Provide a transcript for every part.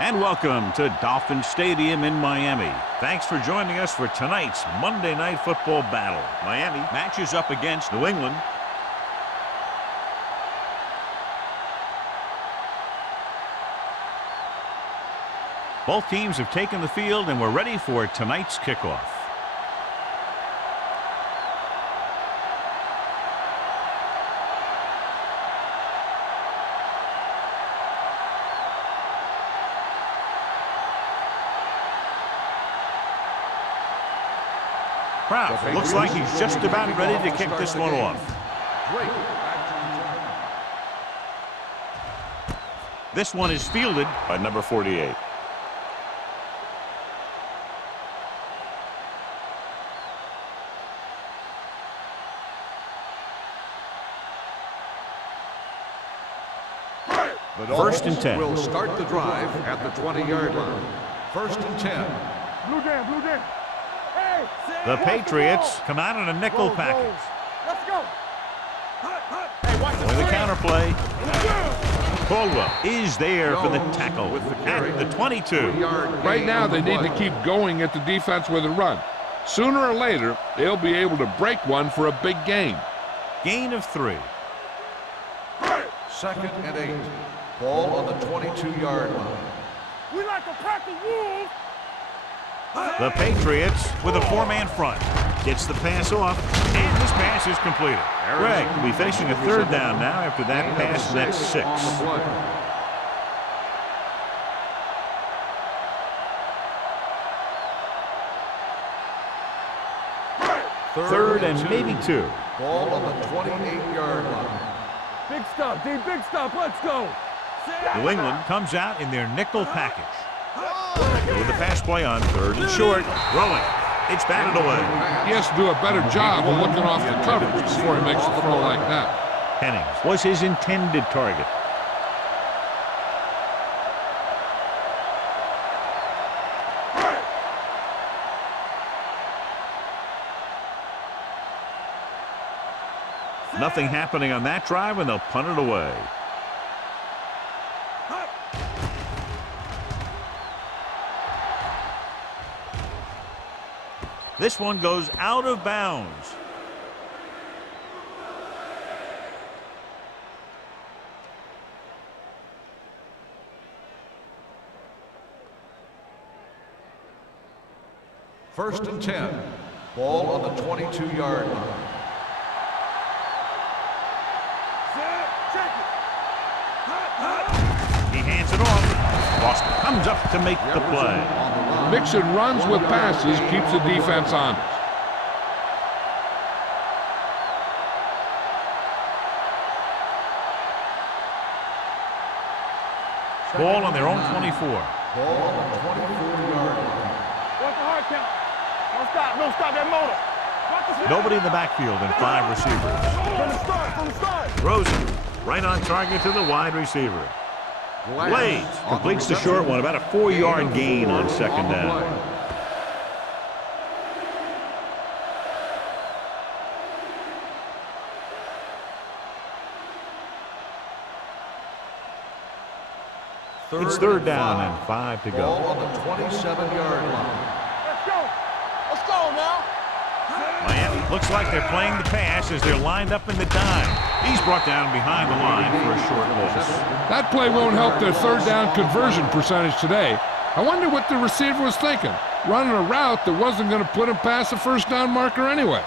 And welcome to Dolphin Stadium in Miami. Thanks for joining us for tonight's Monday Night Football battle. Miami matches up against New England. Both teams have taken the field and we're ready for tonight's kickoff. Kraft looks like he's just about ready to kick this one off. This one is fielded by number 48. First and 10. Will start the drive at the 20-yard line. First and 10. Blue jam, blue jam. Hey, The Patriots come out in a nickel package. Let's go. Hey, watch With the counterplay. Caldwell is there for the tackle at the 22. Right now, they need to keep going at the defense with a run. Sooner or later, they'll be able to break one for a big gain. Gain of 3. Second and 8. Ball on the 22-yard line. We like to pack the wolves. The Patriots with a 4-man front. Gets the pass off, and this pass is completed. Greg will be facing a third down now after that pass, and that's 6. Third and maybe 2. Ball on the 28-yard line. Big stop, D, big stop. Let's go. New England comes out in their nickel package. With the pass play on third and short. Throwing. It's batted away. He has to do a better job of looking off the coverage before he makes a throw like that. Hennings was his intended target. Nothing happening on that drive, and they'll punt it away. This one goes out of bounds. First and 10. Ball on the 22-yard line. He hands it off. Boston comes up to make the play. Mixing runs with passes keeps the defense honest. Ball on their own 24. Ball on the 24-yard line. What's the hard count? Don't stop that motor. Nobody in the backfield and 5 receivers. From the start. Rosen right on target to the wide receiver. Blades completes the short one, about a 4-yard gain on second down. It's third down and 5 to Ball go. on the 27-yard line. Let's go. Let's go now. Miami looks like they're playing the pass as they're lined up in the dime. He's brought down behind the line for a short loss. That play won't help their third down conversion percentage today. I wonder what the receiver was thinking, running a route that wasn't going to put him past the first down marker anyway.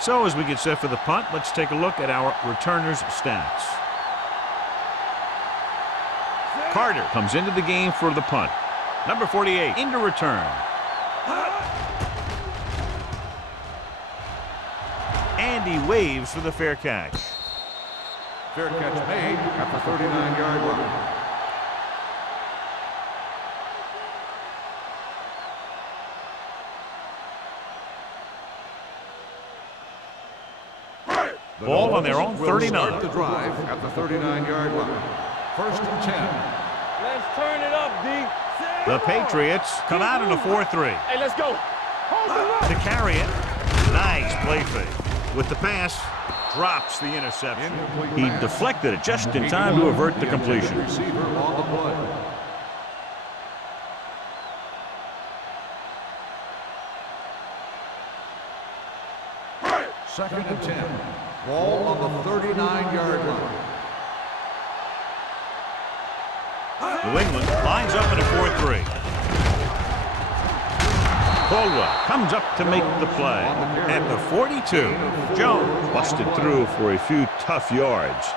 So as we get set for the punt, let's take a look at our returners' stats. Carter comes into the game for the punt. Number 48 into return. And he waves for the fair catch. Fair catch made at the 39-yard line. Ball on their own 39. Start the drive at the 39-yard line. First and 10. Let's turn it up, D. The Patriots come out in a 4-3. Hey, let's go. Hold it up. To carry it. Nice play fake. with the pass. Drops the interception. He pass. deflected it just in time to avert the completion. Receiver on the play. Second and 10. Ball on the 39-yard line. New England lines up in a 4-3. Caldwell comes up to make the play. At the 42, Jones busted through for a few tough yards.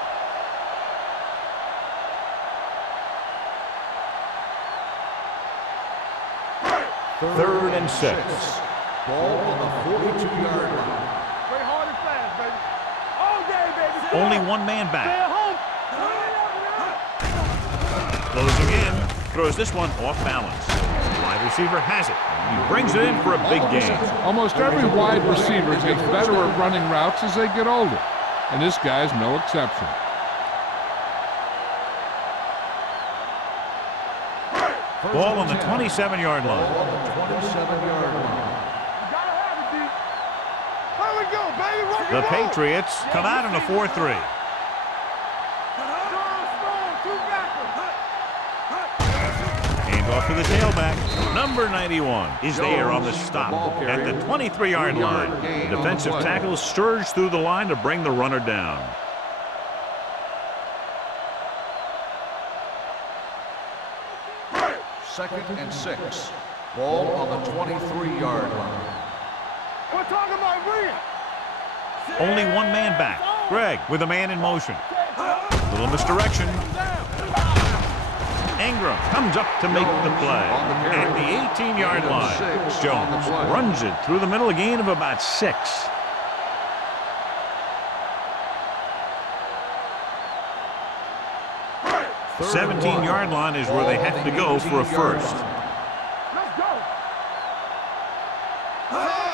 Third and 6. Ball on the 42-yard line. Play hard and fast, baby. All day, baby. Only one man Stay back. at home. Closing in. Throws this one off balance. The wide receiver has it. He brings it in for a big gain. Almost every wide receiver gets better at running routes as they get older, and this guy's no exception. Ball on the 27-yard line. Ball on the 27-yard line. You gotta have it, D. There we go, baby. Rock and The roll. Patriots come out in a 4-3. Strong, two backers. Hand off to the tailback. Number 91 is there on the stop at the 23-yard line. The defensive tackle surged through the line to bring the runner down. Second and 6. Ball on the 23-yard line. We're talking about brilliant. Only one man back. Greg with a man in motion. Little misdirection. Ingram comes up to make the play. At the 18-yard line, Jones runs it through the middle, a gain of about 6. The 17-yard line is where they have to go for a first. Let's go.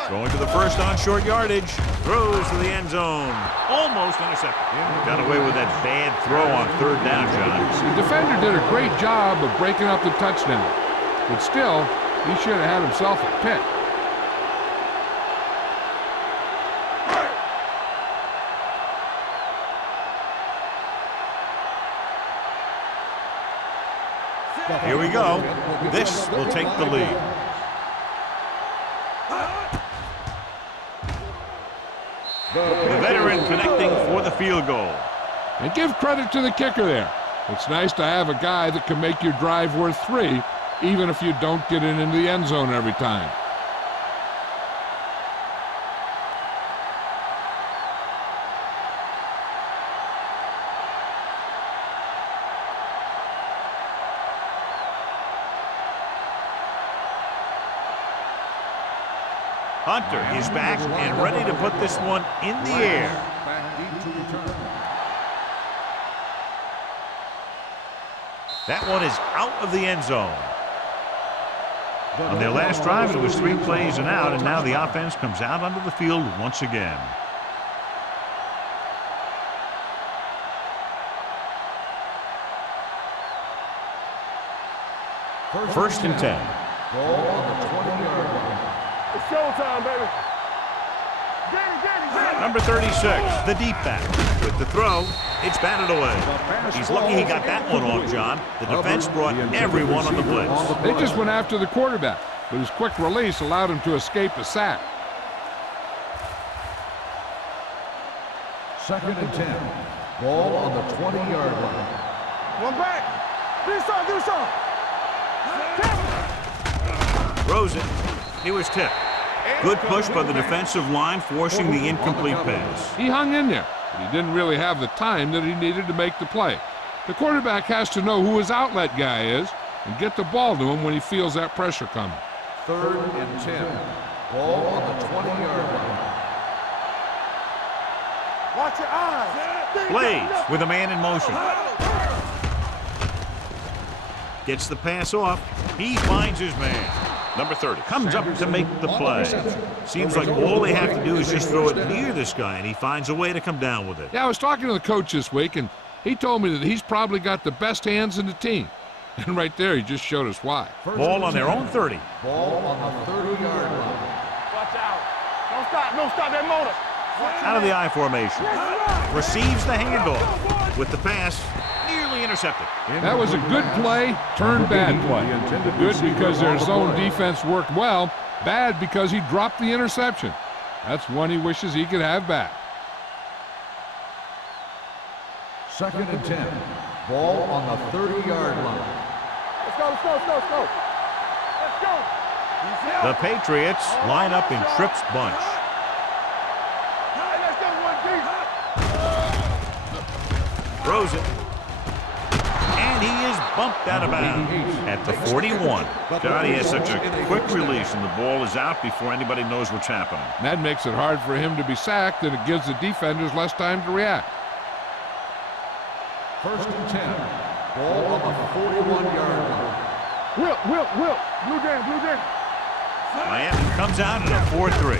Going to the first on short yardage. Throws to the end zone. Almost intercepted. Got away with that bad throw on third down, John. The defender did a great job of breaking up the touchdown, but still, he should have had himself a pick. Here we go. This will take the lead. The veteran connecting for the field goal. And give credit to the kicker there. It's nice to have a guy that can make your drive worth 3, even if you don't get it into the end zone every time. Hunter is back and ready to put this one in the air. Back deep to return. That one is out of the end zone. On their last drive, it was 3 plays and out, and now the offense comes out onto the field once again. First and 10. Ball on the 20-yard line. It's showtime, baby. Get it, get it, get it. Number 36, the deep back. With the throw, it's batted away. He's lucky he got that one off, John. The defense brought everyone on the blitz. They just went after the quarterback, but his quick release allowed him to escape a sack. Second and 10. Ball on the 20-yard line. One back. Do something, do something. Throws it. He was tipped. Good push by the defensive line, forcing the incomplete pass. He hung in there, but he didn't really have the time that he needed to make the play. The quarterback has to know who his outlet guy is and get the ball to him when he feels that pressure coming. Third and 10. Ball on the 20-yard line. Watch your eyes. Blades with a man in motion. Gets the pass off. He finds his man. Number 30 comes up to make the play. Seems like all they have to do is just throw it near this guy, and he finds a way to come down with it. Yeah, I was talking to the coach this week, and he told me that he's probably got the best hands in the team. And right there, he just showed us why. Ball on their own 30. Ball on the 30-yard line. Watch out. Don't stop that motor. Out of the I formation. Receives the handoff. With the pass, nearly intercepted. That was a good play, turned bad play. Good because their zone defense worked well. Bad because he dropped the interception. That's one he wishes he could have back. 2nd and 10. Ball on the 30-yard line. Let's go, let's go, let's go, let's go. Let's go. The Patriots line up in trips bunch. Hey, let's get one deep. Throws it. And he is bumped out of bounds at the 41. Johnny has such a quick release, and the ball is out before anybody knows what's happening. And that makes it hard for him to be sacked, and it gives the defenders less time to react. 1st and 10. Ball on the 41-yard line. Whip. Blue jam. Miami comes out in a 4-3.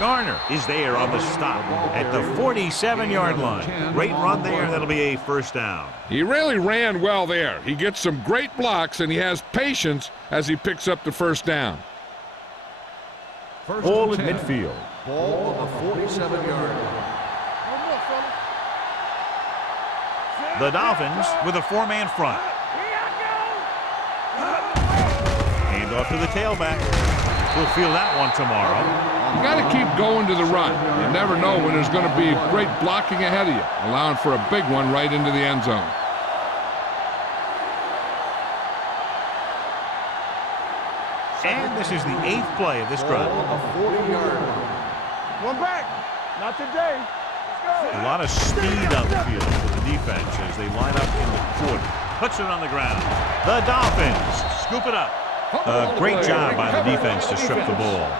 Garner is there on the stop at the 47-yard line. Great run there. That'll be a first down. He really ran well there. He gets some great blocks, and he has patience as he picks up the first down. Ball at midfield. Ball on the 47-yard line. The Dolphins with a 4-man front. Hand off to the tailback. We'll feel that one tomorrow. You got to keep going to the run. You never know when there's going to be great blocking ahead of you, allowing for a big one right into the end zone. And this is the 8th play of this drive. Ball on the 40-yard line. One back. Not today. Let's go. A lot of speed on the field for the defense as they line up in the 40. Puts it on the ground. The Dolphins scoop it up. A great job by the defense to strip the ball.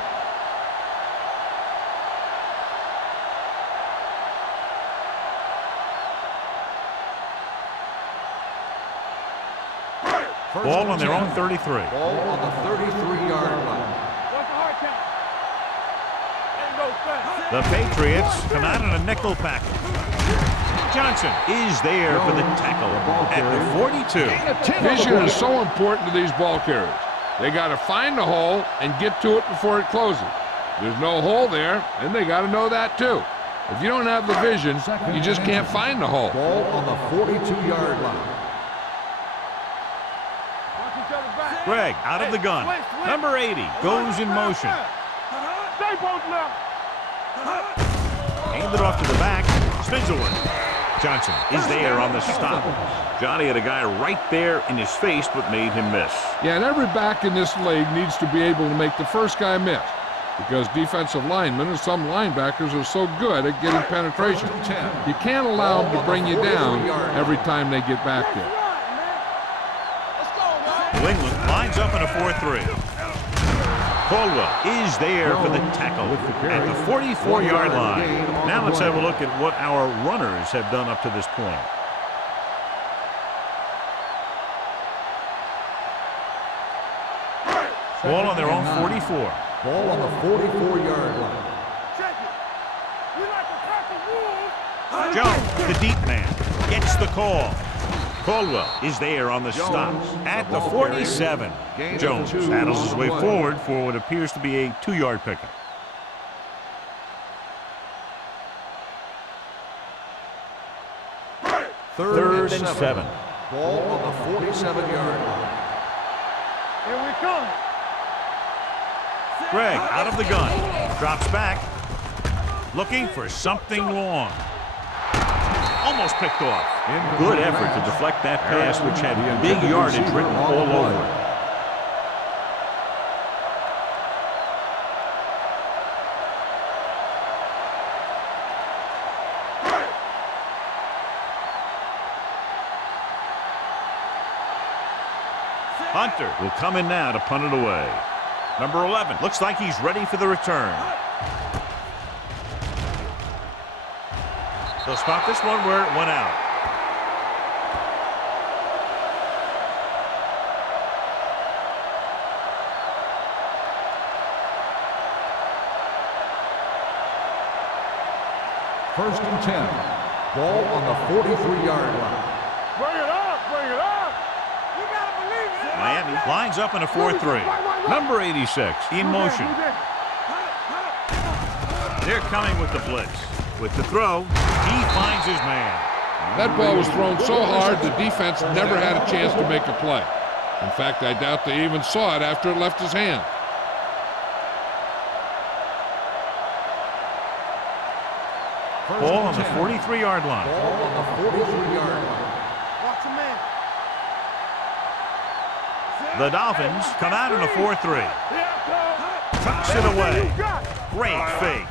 Ball on their own 33. Ball on the 33-yard line. What's the hard count? Ain't no fence. The Patriots come out in a nickel package. Johnson is there for the tackle at the 42. Vision is so important to these ball carriers. They got to find the hole and get to it before it closes. There's no hole there, and they got to know that too. If you don't have the vision, you just can't find the hole. Ball on the 42-yard line. Greg out of the gun. Number 80 goes in motion. Stay both left. Hand it off to the back. Spins away. Johnson is there on the stop. Johnny had a guy right there in his face but made him miss. Yeah, and every back in this league needs to be able to make the first guy miss, because defensive linemen and some linebackers are so good at getting penetration. You can't allow them to bring you down every time they get back there. New England lines up in a 4-3. Caldwell is there for the tackle at the 44-yard line. Now let's have a look at what our runners have done up to this point. Ball on their own 44. Ball on the 44-yard line. Check it. We like to crack the wolves. Jones, the deep man, gets the call. Caldwell is there on the stop at the 47. Jones battles his way forward for what appears to be a 2-yard pickup. Third and 7. Ball on the 47-yard line. Here we come. Greg out of the gun. Drops back. Looking for something long. Almost picked off. Good effort to deflect that pass, which had big yardage written all over it. Hunter will come in now to punt it away. Number 11 looks like he's ready for the return. They'll spot this one where it went out. First and 10. Ball on the 43-yard line. Bring it up, bring it up. You gotta believe it. Miami lines up in a 4-3. Number 86 in motion. They're coming with the blitz. With the throw, he finds his man. That ball was thrown so hard the defense never had a chance to make a play. In fact, I doubt they even saw it after it left his hand. Ball on the 43-yard line. Ball on the 43-yard line. Watch a man. The Dolphins come out in a 4-3. Tucks it away. Great fake.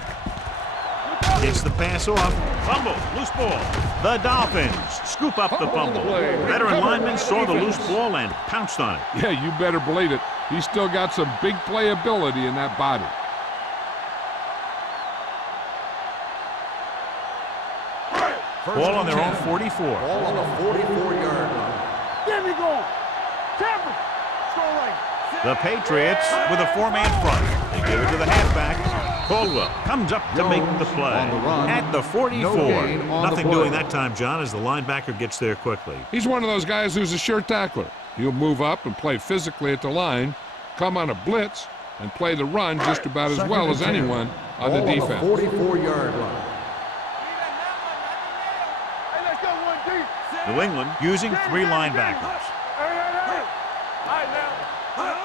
Gets the pass off. Fumble. Loose ball. The Dolphins scoop up the fumble. Veteran lineman saw the loose ball and pounced on it. Yeah, you better believe it. He's still got some big playability in that body. Ball on their own 44. Ball on the 44-yard line. There we go. Campbell. Go right. The Patriots with a four-man front. They give it to the halfback. Caldwell comes up to make the play. On the run. At the 44. No gain on the Nothing play. doing that time, John, as the linebacker gets there quickly. He's one of those guys who's a sure tackler. He'll move up and play physically at the line, come on a blitz, and play the run just about as well as anyone on the defense. Ball on the 44-yard line. Hey, let's go one deep. New England using three linebackers. Hey. All right, now.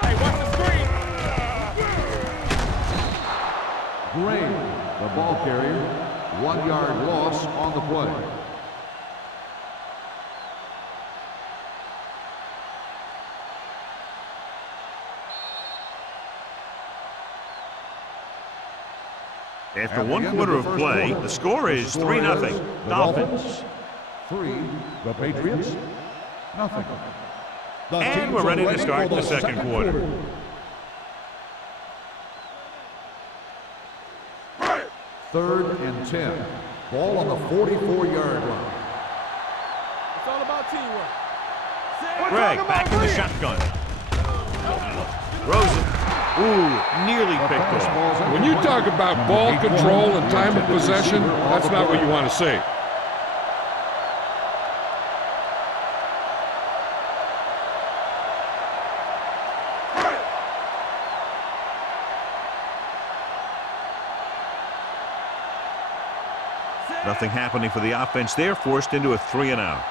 Hey, watch the screen. Gray, the ball carrier. 1-yard loss on the play. After one quarter of play, the score is 3-0. Dolphins. 3, the Patriots, nothing. And we're ready to start the second quarter. Third and 10. Ball on the 44-yard line. It's all about teamwork. Greg back in the shotgun. Throws it. Ooh, nearly picked off. When you talk about ball control and time of possession, that's not what you want to see. Nothing happening for the offense. They're forced into a 3-and-out.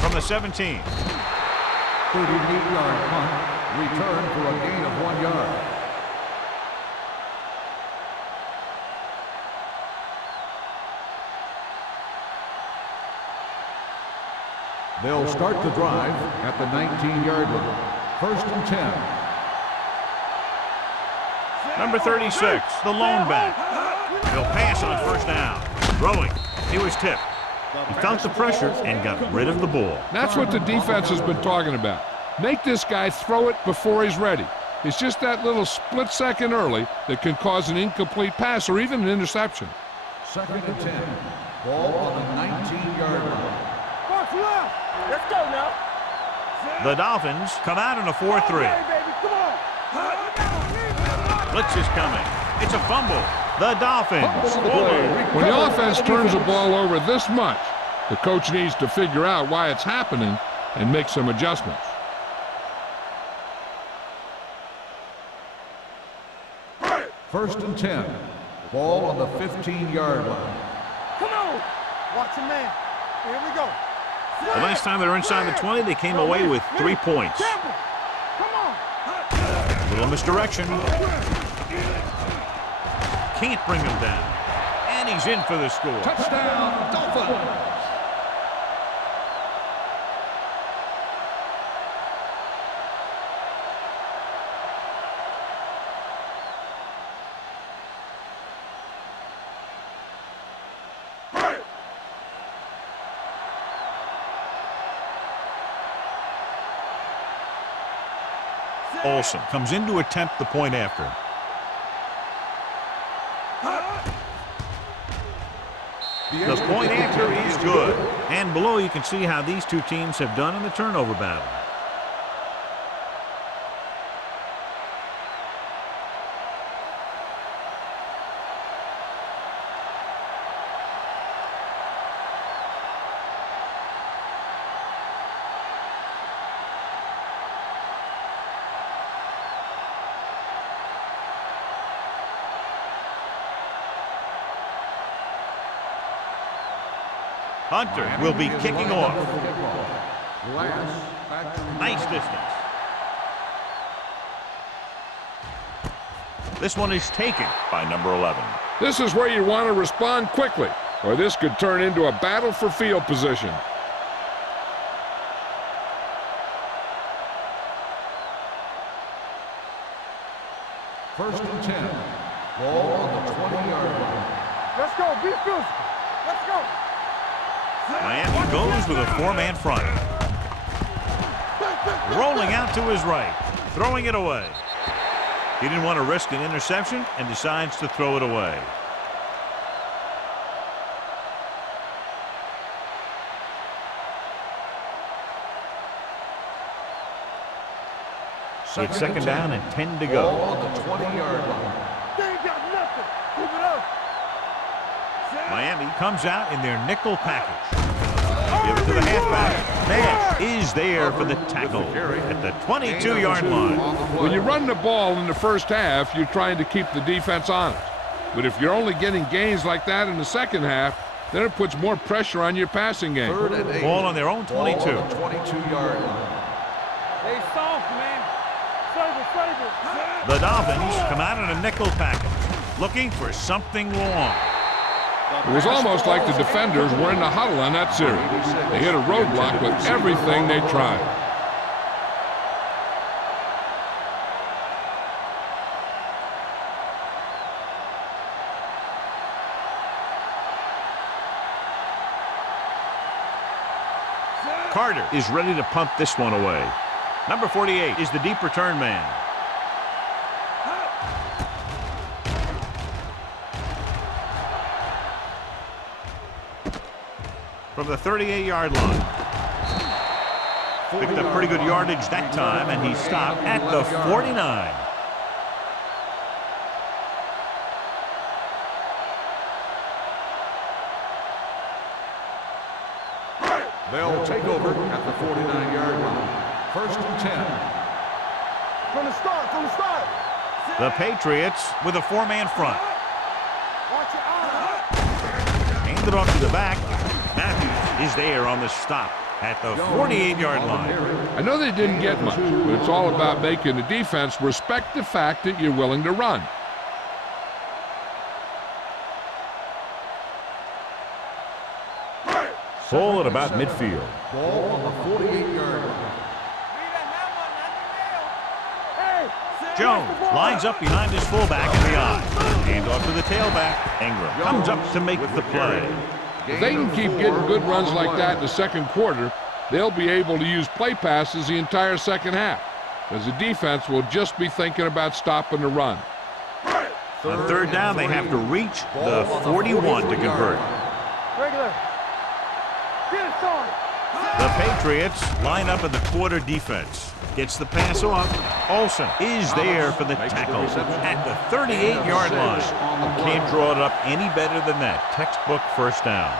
From the 17. 38-yard punt. Return for a gain of 1 yard. They'll start the drive at the 19-yard line. First and 10. Number 36, the lone back. He'll pass on first down. Throwing. He was tipped. He felt the pressure and got rid of the ball. That's what the defense has been talking about. Make this guy throw it before he's ready. It's just that little split second early that can cause an incomplete pass or even an interception. Second and 10. Ball on the 19-yard line. Watch left. Let's go now. The Dolphins come out in a 4-3. Hey, baby, come on. Blitz is coming. It's a fumble. The Dolphins. When the offense turns the ball over this much, the coach needs to figure out why it's happening and make some adjustments. First and 10. Ball on the 15-yard line. Come on. Watch a man. Here we go. The last time they were inside the 20, they came away with 3 points. Campbell. Come on. Little misdirection. Can't bring him down. And he's in for the score. Touchdown, Dolphins. Olsen comes in to attempt the point after. The point after is good. And below you can see how these two teams have done in the turnover battle. Hunter will be kicking off. Nice distance. This one is taken by number 11. This is where you want to respond quickly, or this could turn into a battle for field position. First and 10. Ball on the 20-yard line. Let's go. Be physical. Let's go. Miami goes with a four-man front. Rolling out to his right. Throwing it away. He didn't want to risk an interception and decides to throw it away. It's second down and 10 to go. Ball on the 20-yard line. They ain't got nothing. Keep it up. Miami comes out in their nickel package. Give it to the halfback. Nash is there for the tackle at the 22-yard line. When you run the ball in the first half, you're trying to keep the defense honest. But if you're only getting gains like that in the second half, then it puts more pressure on your passing game. Third and 8. Ball on their own 22. Ball on the 22-yard line. They soft, man. Save it. The Dolphins come out in a nickel package, looking for something long. It was almost like the defenders were in the huddle on that series. They hit a roadblock with everything they tried. Carter is ready to punt this one away. Number 48 is the deep return man. From the 38-yard line. Picked up pretty good yardage that time, and he stopped at the 49. They'll take over at the 49-yard line. First and 10. From the start. The Patriots with a four-man front. Watch your eyes. Handed off to the back. Matthews is there on the stop at the 48-yard line. I know they didn't get much, but it's all about making the defense respect the fact that you're willing to run. Ball at about midfield. Ball on the 48-yard line. Jones lines up behind his fullback in the eye. Hand off to the tailback. Ingram comes up to make the play. If they can keep getting good runs like that in the second quarter, they'll be able to use play passes the entire second half, as the defense will just be thinking about stopping the run. On third down, they have to reach the 41 to convert. Regular. Get it started. The Patriots line up in the quarter defense. Gets the pass off. Olsen is there for the tackle at the 38-yard line. Can't draw it up any better than that. Textbook first down.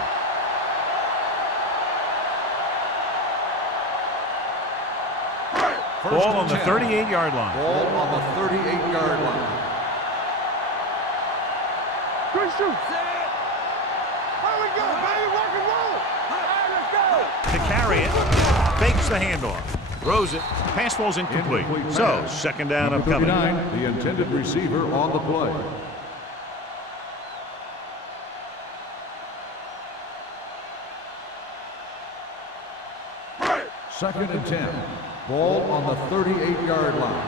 Ball on the 38-yard line. Ball on the 38-yard line. Good shoot. Where we go, baby? Rock and roll. All right, let's go. To carry it. Fakes the handoff. Throws it. Pass ball's incomplete. So, second down upcoming. 39, the intended receiver on the play. Second and 10. Ball on the 38-yard line.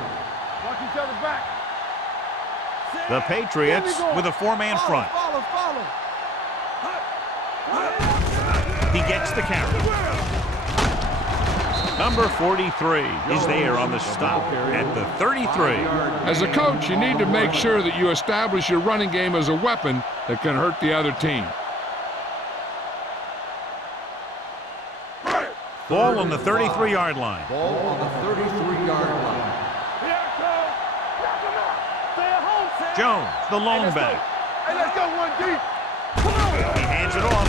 Watch each other back. The Patriots with a four-man front. Follow. He gets the carry. Number 43 is there on the stop at the 33. As a coach, you need to make sure that you establish your running game as a weapon that can hurt the other team. Ball on the 33-yard line. Ball on the 33-yard line. Jones, the lone back. Hey, let's go one deep. Come on. He hands it off.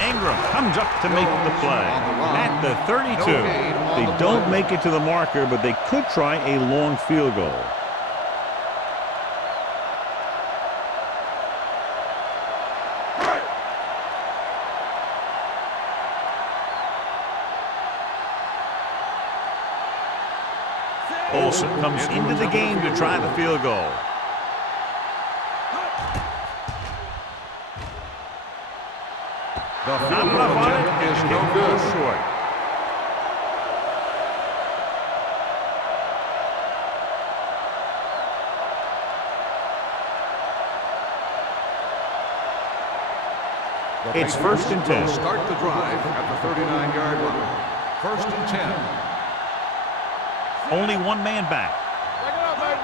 Ingram comes up to make the play at the 32. They don't make it to the marker, but they could try a long field goal. Wilson comes into the game to try the field goal. The Not field enough goal on it. attempt is It's no getting good. short. It's first and 10. Start the drive at the 39-yard line. First and 10. Only one man back. Back it up, baby.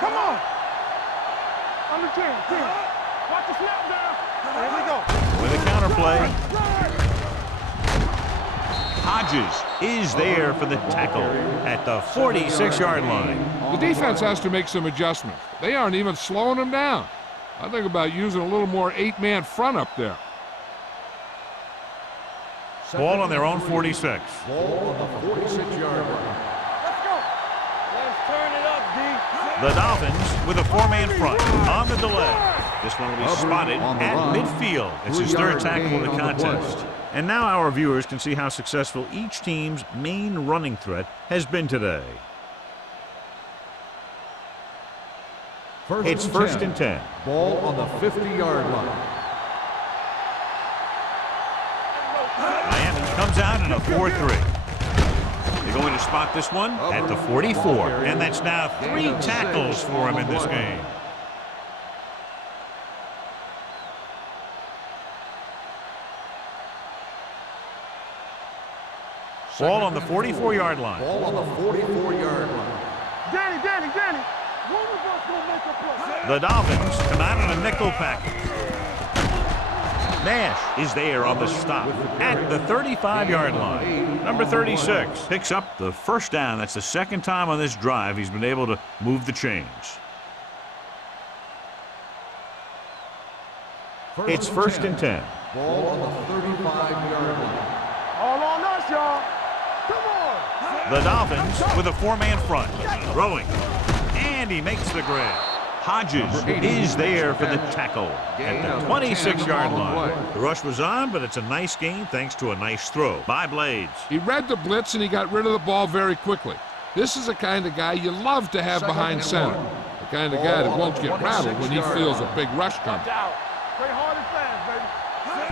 Come on. Under 10. Watch the snap down. Here we go. With a counterplay. Hodges is there for the tackle at the 46-yard line. The defense has to make some adjustments. They aren't even slowing them down. I think about using a little more 8-man front up there. Ball on their own 46. Ball on the 46-yard line. Let's go. Let's turn it up, D. The Dolphins with a 4-man front on the delay. This one will be spotted at midfield. It's his third tackle of the contest. And now our viewers can see how successful each team's main running threat has been today. It's first and 10. Ball on the 50-yard line. Miami comes out in a 4-3. They're going to spot this one at the 44. And that's now 3 tackles for him in this game. Ball on the 44-yard line. Ball on the 44-yard line. Danny. One of us gonna make a play. The Dolphins come out in a nickel package. Nash is there on the stop at the 35-yard line. Number 36 picks up the first down. That's the second time on this drive he's been able to move the chains. It's first and 10. Ball on the 35-yard line. All on us, y'all. Come on. The Dolphins with a 4-man front. Throwing. And he makes the grab. Hodges is there for the tackle at the 26-yard line. The rush was on, but it's a nice gain thanks to a nice throw by Blades. He read the blitz and he got rid of the ball very quickly. This is the kind of guy you love to have behind center. The kind of guy that won't get rattled when he feels a big rush coming. Play hard and fast,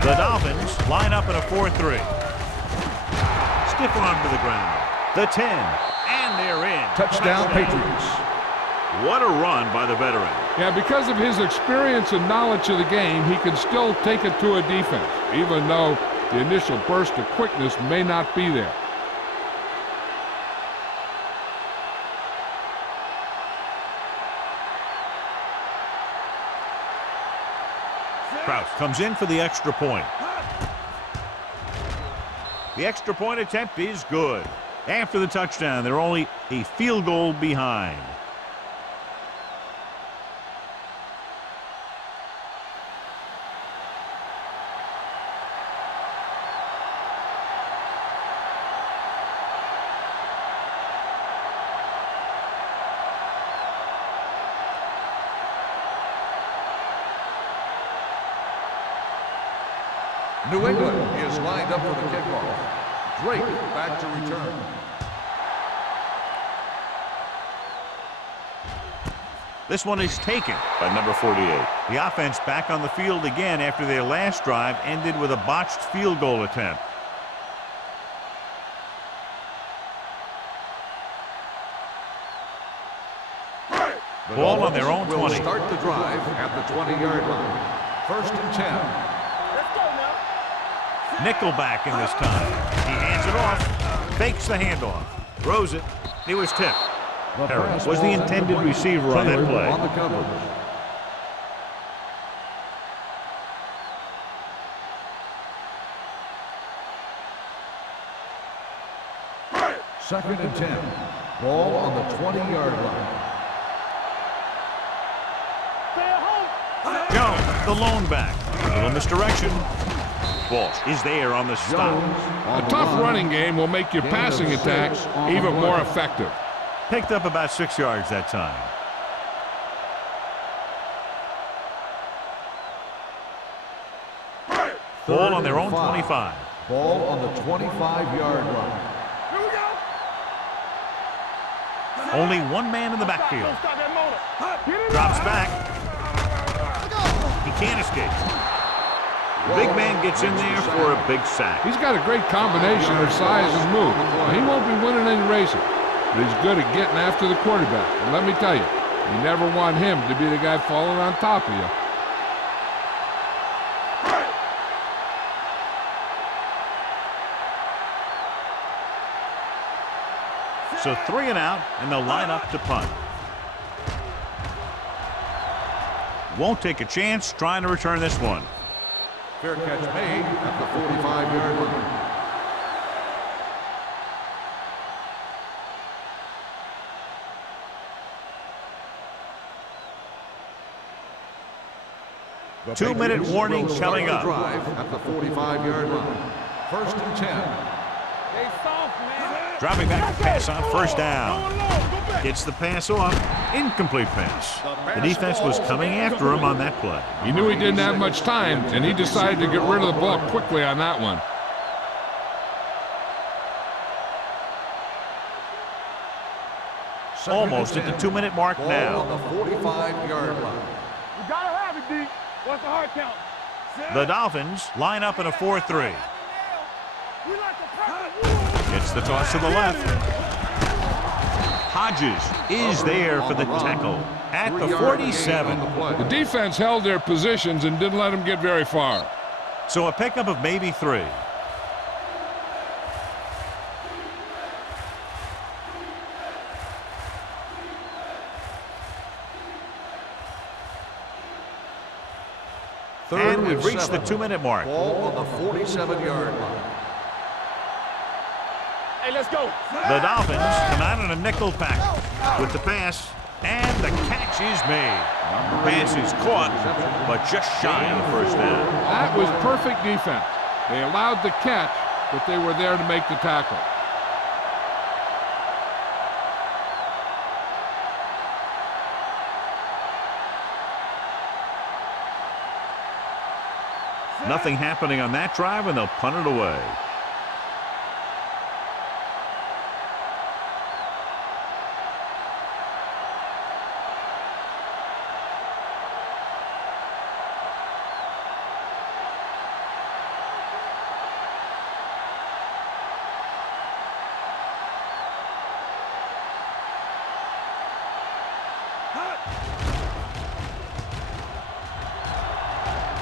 baby. The Dolphins line up in a 4-3. Stiff arm to the ground. The 10. And they're in. Touchdown, Patriots. What a run by the veteran. Yeah, because of his experience and knowledge of the game, he can still take it to a defense, even though the initial burst of quickness may not be there. Kraus comes in for the extra point. The extra point attempt is good. After the touchdown, they're only a field goal behind. New England is lined up for the kickoff. Drake back to return. This one is taken by number 48. The offense back on the field again after their last drive ended with a botched field goal attempt. Ball on their own 20. Will start the drive at the 20-yard line. First and 10. Nickelback in this time. He hands it off, fakes the handoff, throws it. He was tipped. Harris was the intended receiver on that play. On the coverage. Second and 10. Ball on the 20-yard line. Jones, the lone back. A little misdirection. Walsh is there on the stop. A tough running game will make your passing attacks even more effective. Picked up about 6 yards that time. Ball on their own 25. Ball on the 25-yard line. Here we go. Only one man in the backfield. Don't stop that motor. Get it Drops up. back. He can't escape. Big man gets in there for a big sack. He's got a great combination of size and move. He won't be winning any races, but he's good at getting after the quarterback. And let me tell you, you never want him to be the guy falling on top of you. So 3 and out, and they'll line up to punt. Won't take a chance trying to return this one. Fair catch made at the 45-yard line. The 2-minute Patriots warning will start coming the up. drive at the 45-yard line. 1st and 10. They soft, man. Dropping back to pass on first Go down. along, go back. Gets the pass off. Incomplete pass. The defense was coming after him on that play. He knew he didn't have much time, and he decided to get rid of the ball quickly on that one. Almost at the 2-minute mark Ball now. on the 45-yard line. You gotta have it, D. What's the hard count? The Dolphins line up in a 4-3. We like to practice. Gets the toss to the left. Hodges is there for the tackle at the 47. The defense held their positions and didn't let them get very far. So a pickup of maybe 3. And we've reached the 2-minute mark. Ball on the 47-yard line. Hey, let's go. The Dolphins come out in a nickel pack with the pass, and the catch is made. Pass is caught, but just shy of the first down. That was perfect defense. They allowed the catch, but they were there to make the tackle. Nothing happening on that drive, and they'll punt it away.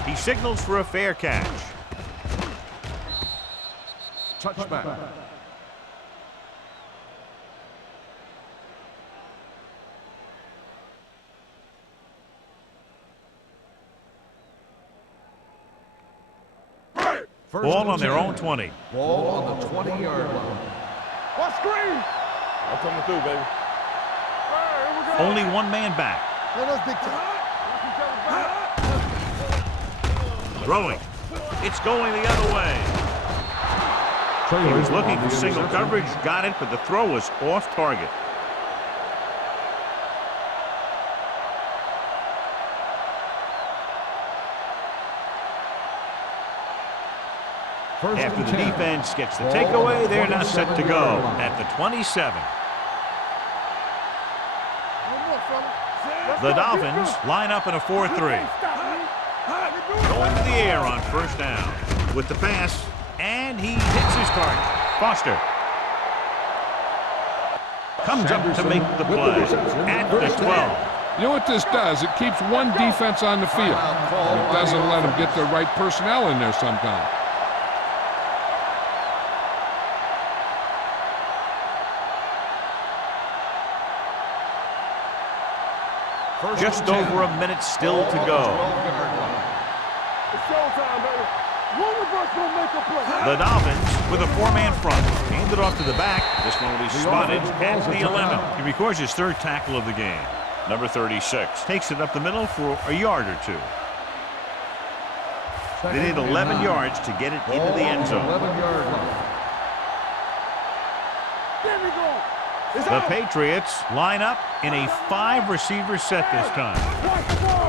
He signals for a fair catch. Touchback. Ball on their own 20. Ball on the 20-yard line. What screen? I'm coming through, baby. All right, here we go. Only one man back. Throwing. It's going the other way. He was looking for single coverage, got it, but the throw was off target. After the defense gets the takeaway, they're now set to go at the 27. The Dolphins line up in a 4-3. Going to the air on first down with the pass, and he hits his target. Foster comes up to make the play at the 12. You know what this does? It keeps one defense on the field. And it doesn't let them get the right personnel in there sometimes. Just over a minute still to go. It's showtime, baby. One of us gonna make a play. The Dolphins with a 4-man front. Hand it off to the back. This one will be spotted at the 11. He records his 3rd tackle of the game. Number 36 takes it up the middle for a yard or 2. They need 11 yards to get it into the end zone. 11-yard line. There we go. It's The out. Patriots line up in a 5-receiver set this time. Watch the ball.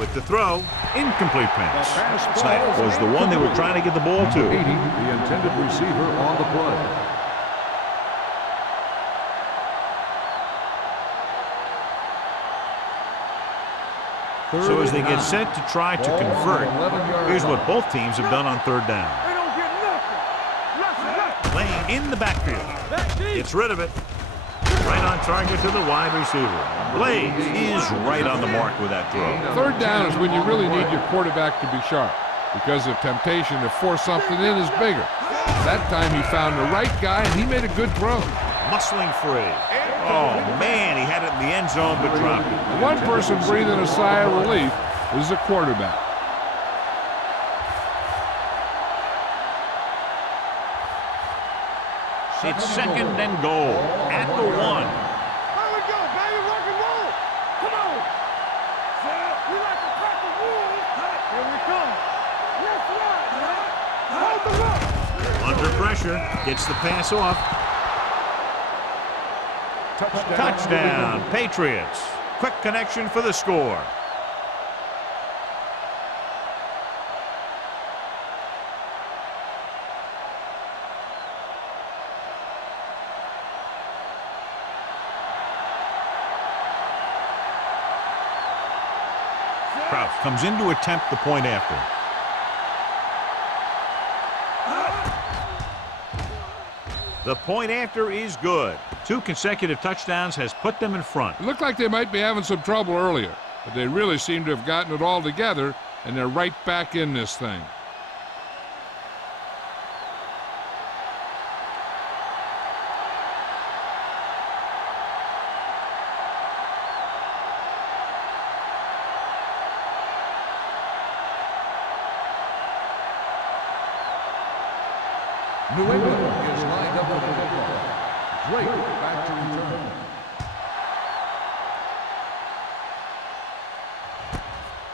With the throw, incomplete pass. That was the one they were trying to get the ball 80, to. the intended receiver on the play. So as they get set to try to convert, here's what both teams have done on third down. They don't get nothing. Laying in the backfield. Gets rid of it. Right on target to the wide receiver. Blaze is right on the mark with that throw. Third down is when you really need your quarterback to be sharp, because the temptation to force something in is bigger. That time he found the right guy, and he made a good throw. Muscling free. Oh, man, he had it in the end zone, but dropped it. One person breathing a sigh of relief is the quarterback. It's second and goal at the 1. There we go, baby. Rock and roll. Come on. We like to pack the wolves. Here we come. Let's ride. Hold the rock. Under pressure, gets the pass off. Touchdown, Patriots. Quick connection for the score. Kraus comes in to attempt the point after. The point after is good. 2 consecutive touchdowns has put them in front. It looked like they might be having some trouble earlier, but they really seem to have gotten it all together, and they're right back in this thing. New England is lined up with the football. Drake back to return.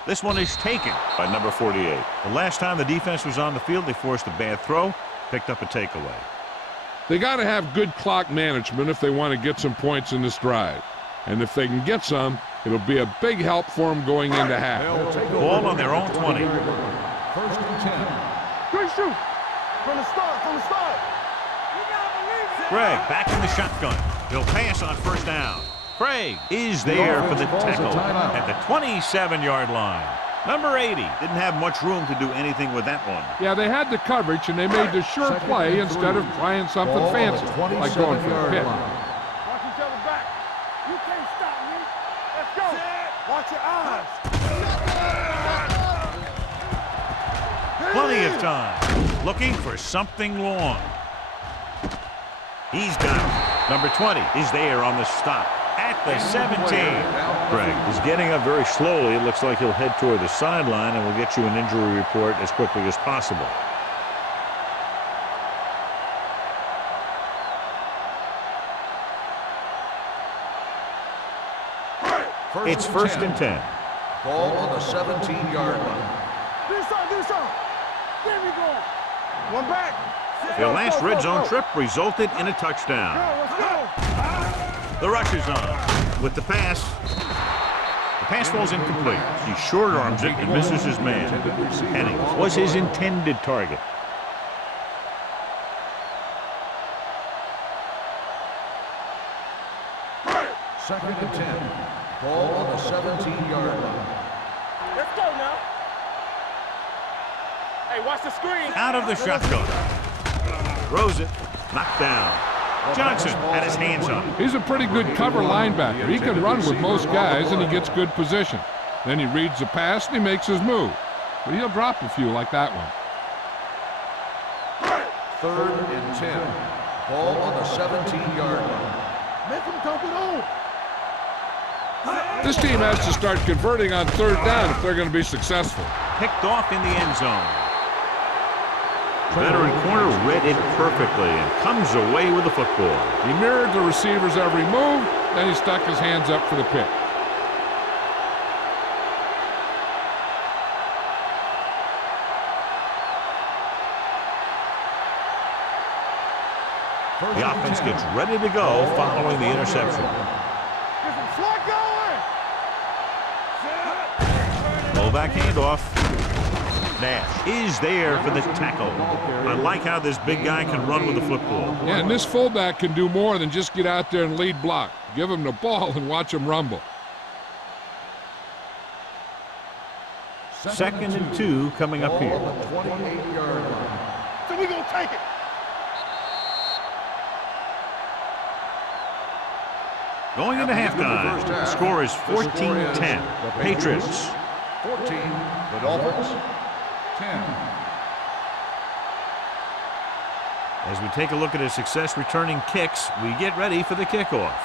This one is taken by number 48. The last time the defense was on the field, they forced a bad throw, picked up a takeaway. They got to have good clock management if they want to get some points in this drive. And if they can get some, it'll be a big help for them going into half. Ball on their own 20. First and 10. Good shoot. From the start. You gotta believe it. Craig back in the shotgun. He'll pass on first down. Craig is there for the tackle at the 27-yard line. Number 80 didn't have much room to do anything with that one. Yeah, they had the coverage, and they made the sure play instead of trying something fancy, like going for a pick. Watch each other back. You can't stop me. Let's go. Watch your eyes. Plenty of time. Looking for something long. He's got it. Number 20 is there on the stop at the 17. Craig is getting up very slowly. It looks like he'll head toward the sideline, and we'll get you an injury report as quickly as possible. It's first and 10. Ball on the 17-yard line. Do something. There we go. One back. Their last red zone trip resulted in a touchdown. Let's go. The rush is on with the pass. The pass falls incomplete. He short arms it and misses his man. Henning was his intended target. Second and 10. Ball on the 17-yard line. Let's go now. Hey, watch the screen. Out of the shotgun. Throws it. Knocked down. Johnson had his hands on it. He's a pretty good cover linebacker. He can run with most guys, and he gets good position. Then he reads the pass, and he makes his move. But he'll drop a few like that one. Third and 10. Ball on the 17-yard line. Make him dump it on. This team has to start converting on third down if they're going to be successful. Picked off in the end zone. Veteran corner read it perfectly and comes away with the football. He mirrored the receiver's every move, then he stuck his hands up for the pick. The offense gets ready to go following the interception. Get some slot going. Fullback handoff. Nash is there for the tackle. I like how this big guy can run with the football. Yeah, and this fullback can do more than just get out there and lead block. Give him the ball and watch him rumble. Second and 2 coming up here. Ball on the 28-yard line. So we gonna take it. Going into halftime, the score is 14-10. Patriots. 14, the Dolphins, 10. As we take a look at his success returning kicks, we get ready for the kickoff.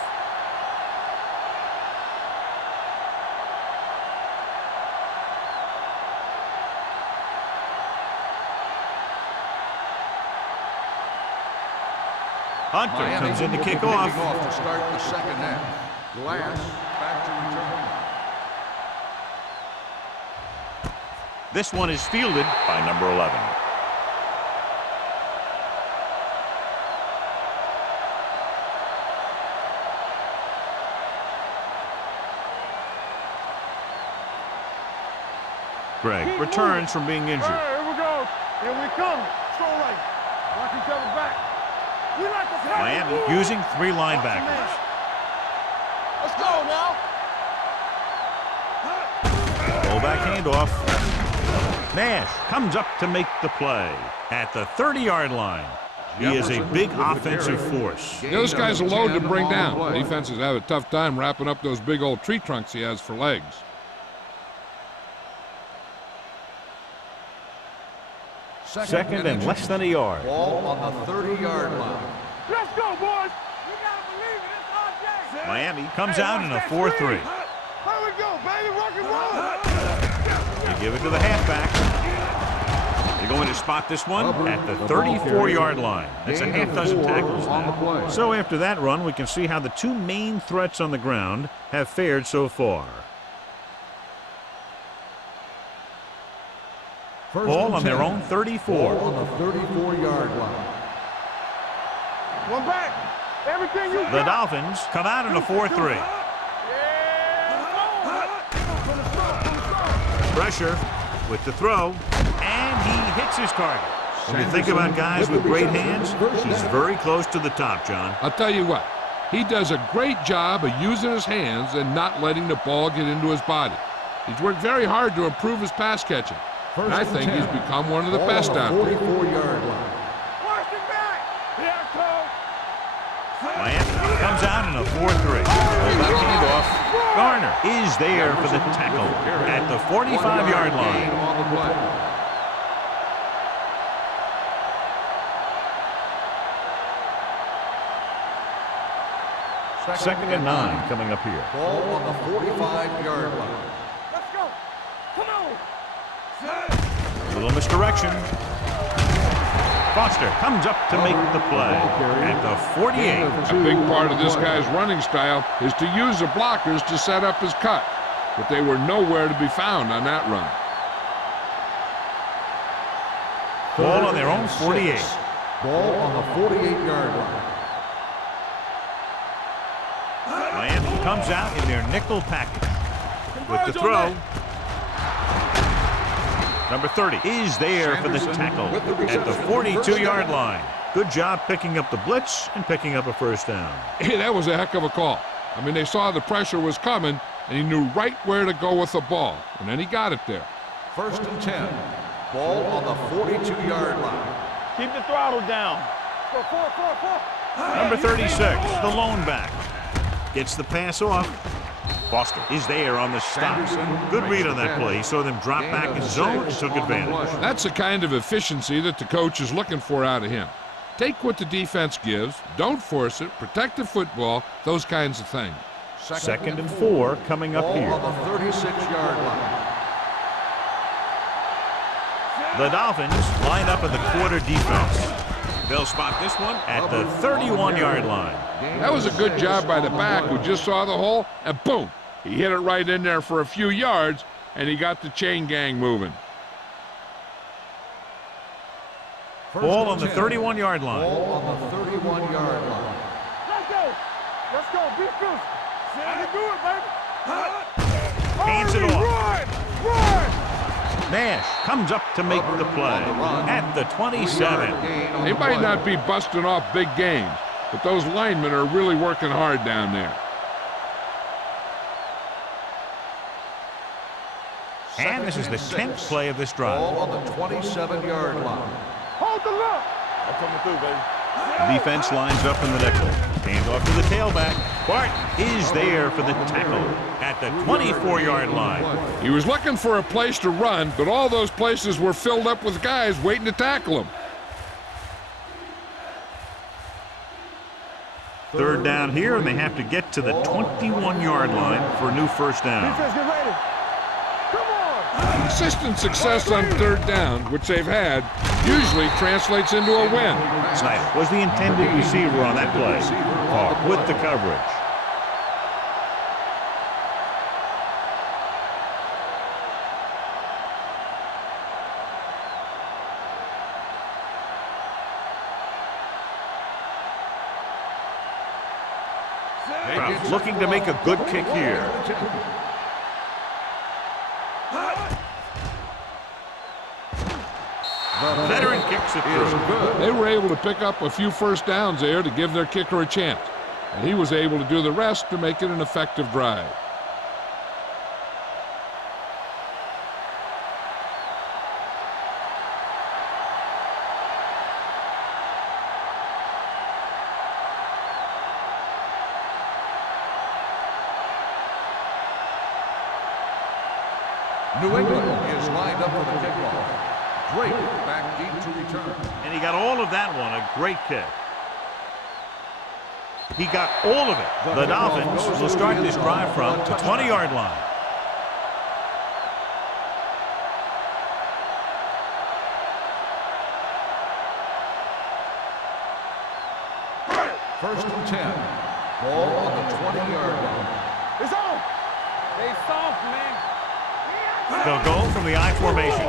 Hunter Miami comes in to will be kick kicking off. to start the second half. Glass back to return. This one is fielded by number 11. Greg returns from being injured. All right, here we go. Here we come. Strong right. Watch each other back. We like to play. Miami using 3 linebackers. Let's go now. Fullback handoff. Nash comes up to make the play at the 30-yard line. He is a big offensive force. Those guys are loaded to bring down. Defenses have a tough time wrapping up those big old tree trunks he has for legs. Second and less than a yard. Ball on the 30-yard line. Let's go, boys. You gotta believe it. It's our day. Miami comes out in a 4-3. Here we go, baby. Rock and roll. You give it to the halfback. They're going to spot this one at the 34-yard line. That's a half dozen tackles now. So after that run, we can see how the 2 main threats on the ground have fared so far. Ball on their own 34. Ball on the 34-yard line. One back. Everything you The got. Dolphins come out in a 4-3. Pressure with the throw, and he hits his target. When you think about guys with great hands, he's very close to the top, John. I'll tell you what, he does a great job of using his hands and not letting the ball get into his body. He's worked very hard to improve his pass catching. And I think he's become one of the best out there. 44-yard line. Watch it back. Here I come. Miami comes out in a 4-3. Fullback handoff. Garner is there for the tackle at the 45-yard line. On the play. Second and 9 coming up here. Ball on the 45-yard line. Let's go. Come on. Little misdirection. Foster comes up to make the play at the 48. A big part of this guy's running style is to use the blockers to set up his cut, but they were nowhere to be found on that run. Ball on their own 48. Ball on the 48-yard line. Miami comes out in their nickel package with the throw. Number 30 is there for the tackle at the 42-yard line. Good job picking up the blitz and picking up a first down. Hey, that was a heck of a call. I mean, they saw the pressure was coming, and he knew right where to go with the ball, and then he got it there. First and 10. Ball on the 42-yard line. Keep the throttle down. Go, four. Number 36, the lone back, gets the pass off. Foster is there on the stop. Good read on that play. He saw them drop back in zone and took advantage. That's the kind of efficiency that the coach is looking for out of him. Take what the defense gives, don't force it, protect the football, those kinds of things. Second and 4 coming up Ball here. on the 36-yard line. The Dolphins line up in the quarter defense. They'll spot this one at the 31-yard line. That was a good job by the back who just saw the hole, and boom, he hit it right in there for a few yards, and he got the chain gang moving. Ball on the 31-yard line. Ball on the 31-yard line. Let's go. Be fierce. I can do it, baby. Hands it off. Run. Nash comes up to make the play at the 27. They might not be busting off big games, but those linemen are really working hard down there. And this is the 10th play of this drive. Ball on the 27-yard line. Hold the look. I'm coming through, baby. The defense lines up in the nickel. Hands off to the tailback. Bart is there for the tackle at the 24-yard line. He was looking for a place to run, but all those places were filled up with guys waiting to tackle him. Third down here, and they have to get to the 21-yard line for a new first down. Defense, get ready. Come on. Consistent success on third down, which they've had, usually translates into a win. Snyder was the intended receiver on that play. Falk with the coverage. Kraft looking to make a good kick here. The veteran kicks it through. They were able to pick up a few first downs there to give their kicker a chance. And he was able to do the rest to make it an effective drive. New England is lined up for the kickoff. Drake back deep to return. And he got all of that one, a great kick. He got all of it. The Dolphins will start this drive from the 20-yard line. First and 10. Ball on the 20-yard line. It's on. They soft, man. They'll go from the I formation.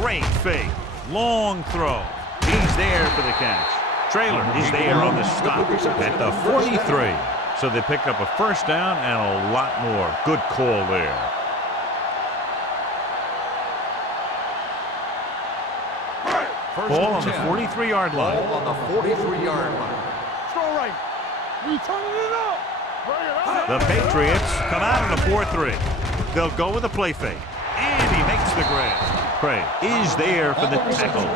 Great fake. Long throw. He's there for the catch. Traylor is there on the stop at the 43. So they pick up a first down and a lot more. Good call there. Ball on the 43-yard line. Ball on the 43-yard line. Strong right. We turning it up. Bring it up. The Patriots come out in a 4-3. They'll go with a play fake. And he makes the grab. Craig is there for the tackle.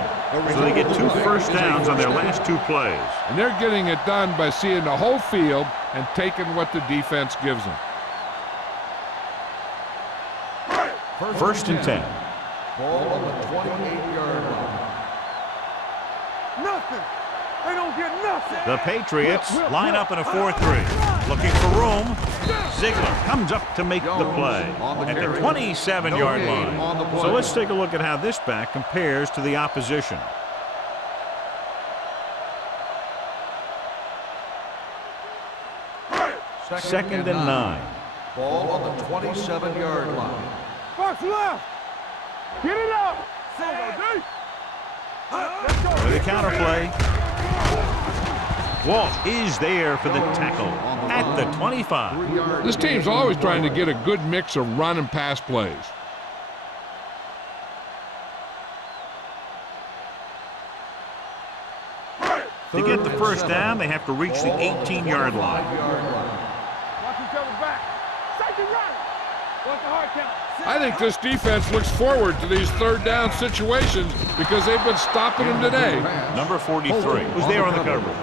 So they get 2 first downs on their last 2 plays. And they're getting it done by seeing the whole field and taking what the defense gives them. First and 10. Ball on the 28-yard line. Nothing. They don't get nothing. The Patriots line up in a 4-3. Looking for room. Ziegler comes up to make the play at the 27-yard line. So let's take a look at how this back compares to the opposition. Second and 9. Ball on the 27-yard line. Box left. Get it up. Let's go. With a counter play. Walt is there for the tackle at the 25. This team's always trying to get a good mix of run and pass plays. To get the first down, they have to reach the 18-yard line. Watch each other back. Second right. What's the hard count? I think this defense looks forward to these third down situations because they've been stopping them today. Number 43 was there on the coverage.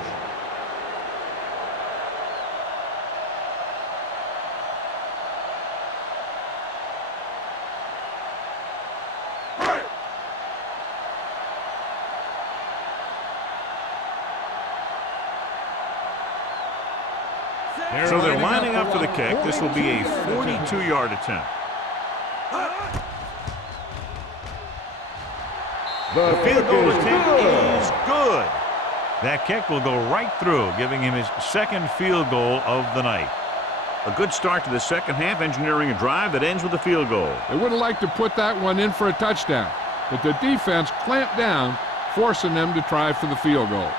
So they're lining up for the kick. This will be a 42-yard attempt. The field goal attempt is good. That kick will go right through, giving him his second field goal of the night. A good start to the second half, engineering a drive that ends with a field goal. They wouldn't like to put that one in for a touchdown, but the defense clamped down, forcing them to try for the field goal.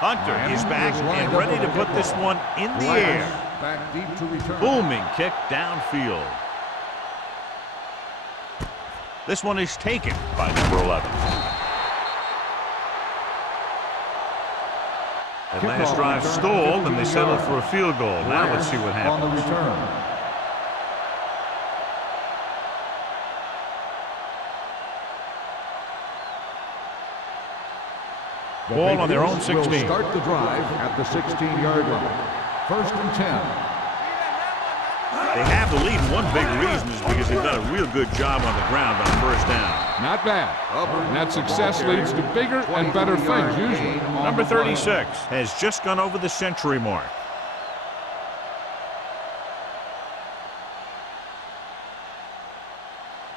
Hunter is back and ready to put this one in the air. Back deep to return. Booming kick downfield. This one is taken by number 11. Atlanta's drive stalled, and they settled for a field goal. Now let's see what On the happens. return. The Ball on their own Patriots 16. will start the drive at the 16-yard line. 1st and 10. They have the lead, and one big reason is because they've done a real good job on the ground on 1st down. Not bad. And that success leads to bigger and better things, usually. Number 36 has just gone over the century mark.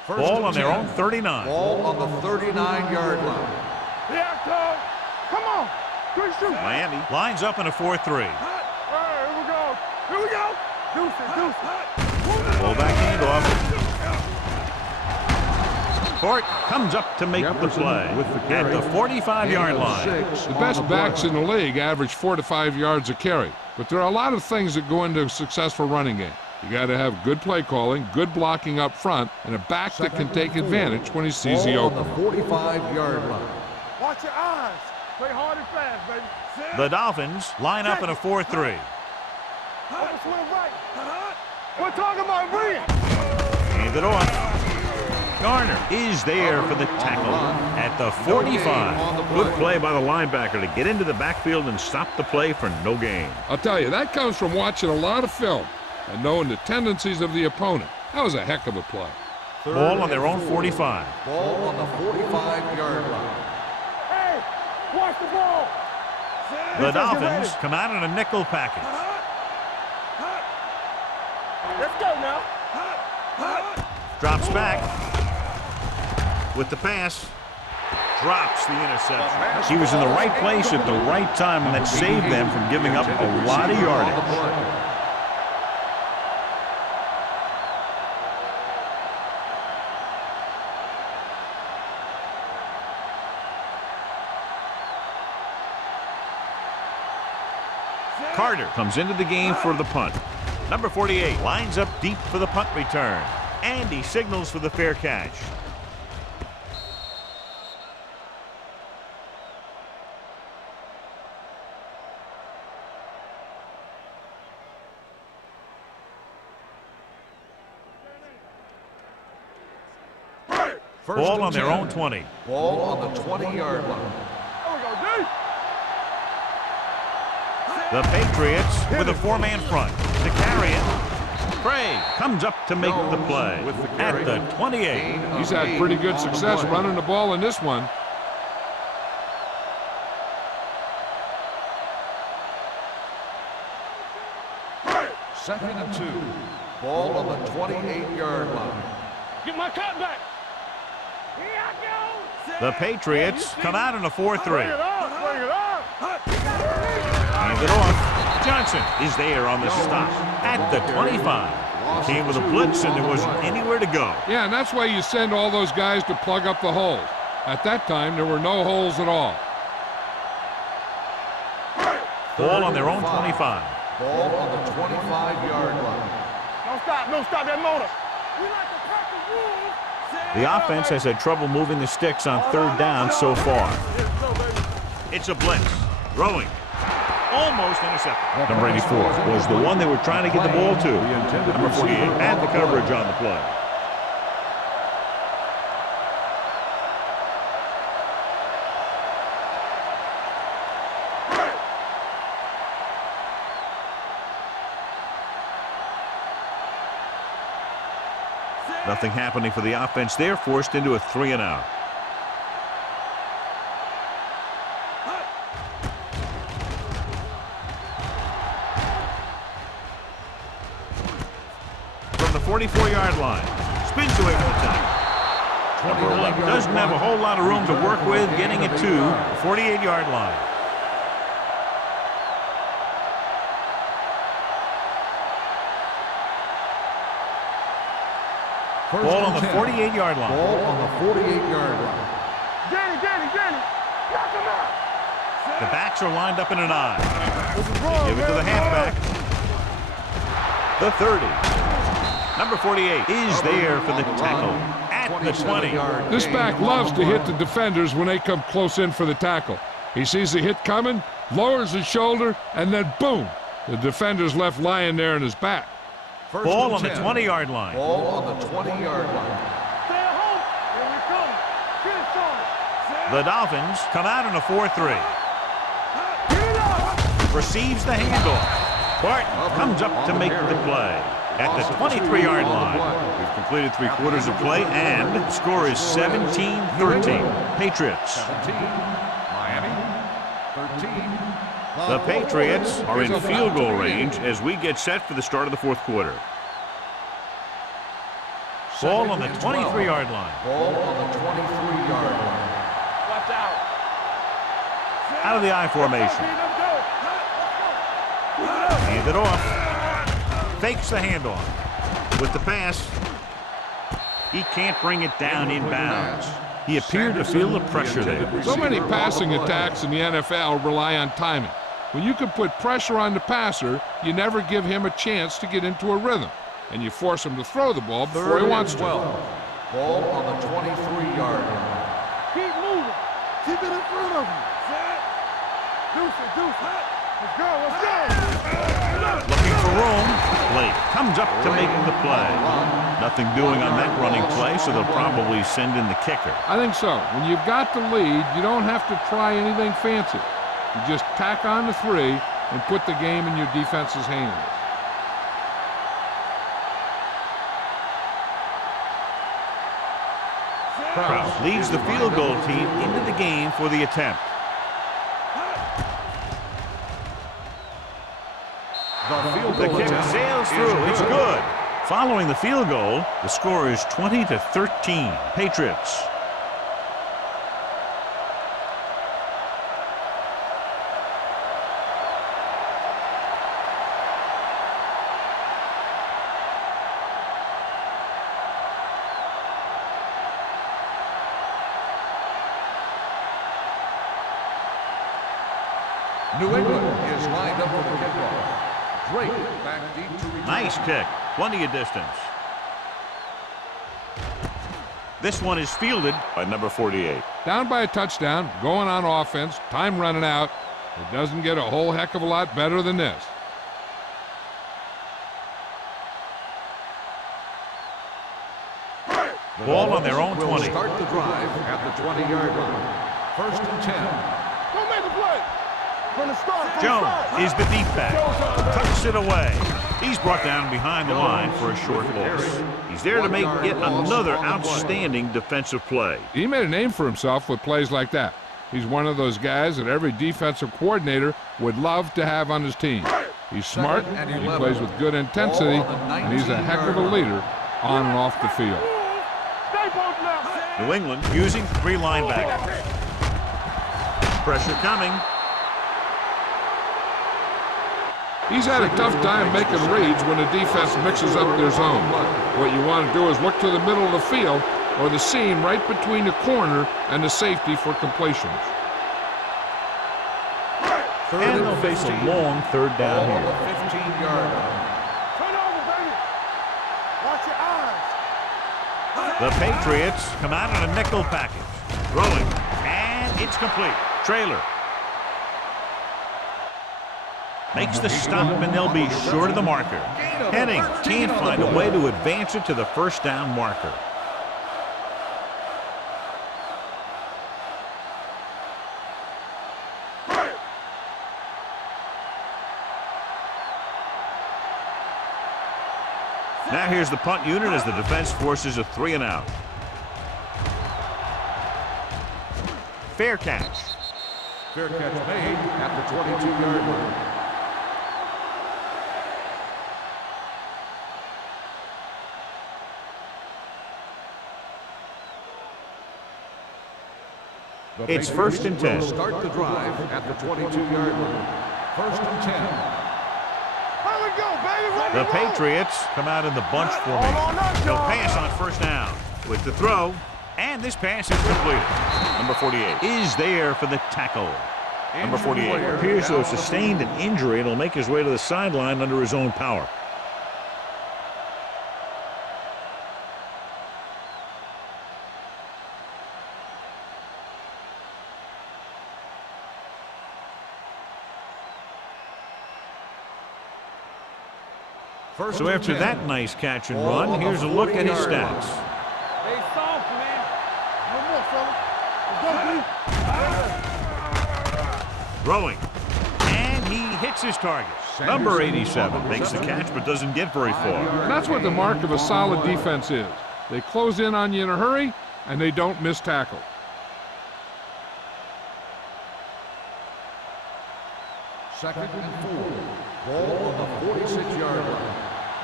Ball on their own 39. Ball on the 39-yard line. Yeah, Tom. Come on. Good shoot. Miami lines up in a 4-3. All right, here we go. Here we go. Deuce. Full back handoff. Court comes up to make the Jefferson play with the at carry. the 45-yard line. The best backs in the league average 4 to 5 yards a carry. But there are a lot of things that go into a successful running game. You got to have good play calling, good blocking up front, and a back that can take advantage when he sees the Ball on opening. the 45-yard line. Watch your eyes. Play hard and fast, baby. The Dolphins line up in a 4-3. Over swing right. We're talking about bring it. Hand it off. Garner is there for the tackle at the 45. Good play by the linebacker to get into the backfield and stop the play for no gain. I'll tell you, that comes from watching a lot of film and knowing the tendencies of the opponent. That was a heck of a play. Ball on their own 45. Ball on the 45-yard line. Hey, watch the ball. The Dolphins come out in a nickel package. Let's go now. Drops back with the pass. Drops the interception. He was in the right place at the right time, and that saved them from giving up a lot of yardage. Carter comes into the game for the punt. Number 48 lines up deep for the punt return. And he signals for the fair catch. Ball on their own 20. Ball on the 20-yard line. There we go, D. The Patriots with a four-man front to carry it. Craig comes up to make the play at the 28. He's had pretty good success running the ball in this one. Second and 2. Ball on the 28-yard line. Get my cut back. Here I go. The Patriots come out in a 4-3. Bring it up. Bring it up. Hand it off. Johnson is there on the stop at the 25. Came with a blitz and there wasn't anywhere to go. Yeah, and that's why you send all those guys to plug up the holes. At that time, there were no holes at all. Ball on their own 25. Ball on the 25-yard line. Don't stop that motor. We like to crack the rules. The offense has had trouble moving the sticks on third down so far. It's a blitz. Throwing. Almost intercepted. Number 84 was the one they were trying to get the ball to. Number 48 had the coverage on the play. Nothing happening for the offense there, forced into a 3-and-out. From the 44-yard line, spins away from the tackle. Number 11 doesn't have a whole lot of room to work with, getting it to the 48-yard line. Ball on the 48-yard line. Ball on the 48-yard line. Danny. Knock him out. The backs are lined up in an I. Give it to the halfback. The 30. Number 48 is there for the tackle at the 20. This back loves to hit the defenders when they come close in for the tackle. He sees the hit coming, lowers his shoulder, and then boom, the defender's left lying there in his back. First Ball and on the 10. 20-yard line. Ball on the 20-yard line. Stay at home. Here we come. Get it started. The Dolphins come out in a 4-3. Get it up. Receives the handoff. Barton comes up to make the play at the 23-yard line. We've completed 3 quarters of play, and the score is 17-13. Patriots. 17. Miami. 13. The Patriots are in field goal range as we get set for the start of the 4th quarter. Ball on the 23-yard line. Ball on the 23-yard line. Watch out. Out of the I formation. Hand it off. Fakes the handoff. With the pass, he can't bring it down inbounds. He appeared to feel the pressure there. So many passing attacks in the NFL rely on timing. When you can put pressure on the passer, you never give him a chance to get into a rhythm, and you force him to throw the ball before he wants to. Ball on the 23-yard line. Keep moving. Keep it in front of you. Deuce it. Let's go. Looking for room. Blake comes up to make the play. Nothing doing on that running play, so they'll probably send in the kicker. I think so. When you've got the lead, you don't have to try anything fancy. You just tack on the 3 and put the game in your defense's hands. Krause leads the field goal team into the game for the attempt. The kick sails through. It's good. Following the field goal, the score is 20-13. Patriots. New England is lined up for the kickoff. Drake back deep to return. Nice kick. Plenty of distance. This one is fielded by number 48. Down by a touchdown, going on offense, time running out. It doesn't get a whole heck of a lot better than this. Ball on their own 20. Start the drive at the 20-yard line. First and 10. Don't make a play. From the start. Jones is the deep back. Tucks it away. He's brought down behind the line for a short loss. He's there to make yet another outstanding defensive play. He made a name for himself with plays like that. He's one of those guys that every defensive coordinator would love to have on his team. He's smart, and he plays with good intensity, and he's a heck of a leader on and off the field. New England using 3 linebackers. Pressure coming. He's had a tough time making reads when the defense mixes up their zone. What you want to do is look to the middle of the field or the seam right between the corner and the safety for completions. And they'll face a long 3rd down Ball on here. the 15-yard line. Turn over, baby. Watch your eyes. The Patriots come out in a nickel package. Throwing, and it's complete. Trailer. Makes the stop, and they'll be short of the marker. Henning can't find a way to advance it to the 1st down marker. Now here's the punt unit as the defense forces a 3 and out. Fair catch. Fair catch made at the 22-yard line. It's 1st and 10. Start the drive at the 22-yard line. 1st and 10. Here we go, baby. Rock The and roll. Patriots come out in the bunch formation. They'll pass on 1st down with the throw, and this pass is completed. Number 48 is there for the tackle. Number 48 appears to have sustained an injury and will make his way to the sideline under his own power. First So and after 10. that nice catch and Ball run, on the here's a look at his 40-yard line. stats. Hey, soft, man. No more, fella. Throwing. And he hits his target. Number 87 makes the catch but doesn't get very far. And that's what the mark of a solid defense is. They close in on you in a hurry, and they don't miss tackle. Second and 4. Ball on the 46-yard line.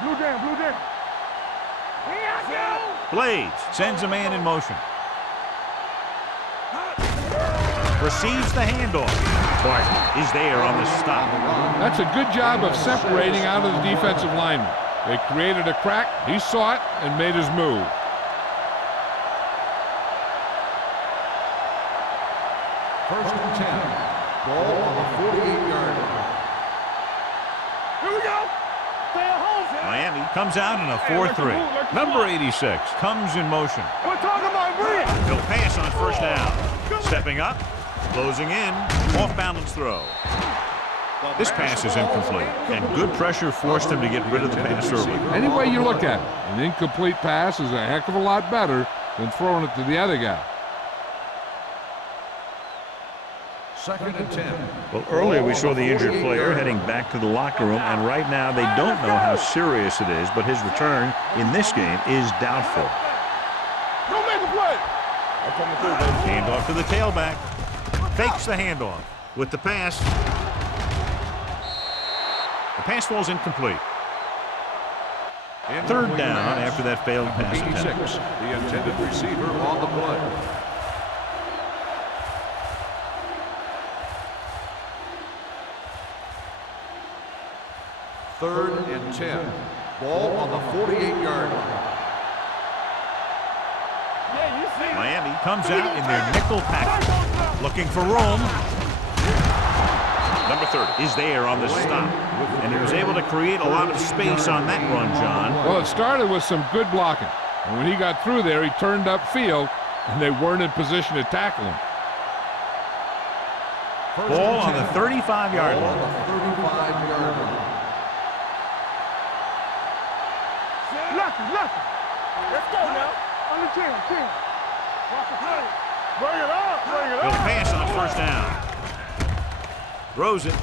Blue down, blue down. Here I go. Blades sends a man in motion. Receives the handoff. Barton is there on the stop. That's a good job of separating out of the defensive lineman. They created a crack, he saw it, and made his move. First and 10. Ball on the 48-yard line. Here we go. Stay at home. Miami comes out in a 4-3. Number 86 comes in motion. We're talking about bridge. He'll pass on first down. Stepping up, closing in, off balance throw. This pass is incomplete, and good pressure forced him to get rid of the pass early. Any way you look at it, an incomplete pass is a heck of a lot better than throwing it to the other guy. Second and 10. Well, earlier we saw the injured player heading back to the locker room, and right now they don't know how serious it is, but his return in this game is doubtful. Don't make a play. Handoff to the tailback. Fakes the handoff. With the pass. The pass falls incomplete. Third down after that failed pass 86, attempt. the intended receiver on the play. Third and 10. Ball on the 48-yard line. Yeah, you see. Miami comes out in their nickel package. Looking for room. Number 30 is there on the stop. And he was able to create a lot of space on that run, John. Well, it started with some good blocking. And when he got through there, he turned upfield, and they weren't in position to tackle him. Ball on the 35-yard Ball on line. the 35-yard line. Lucky. Let's go now. On the 10. Watch the play. Bring it up. He'll pass on first down. Throws it.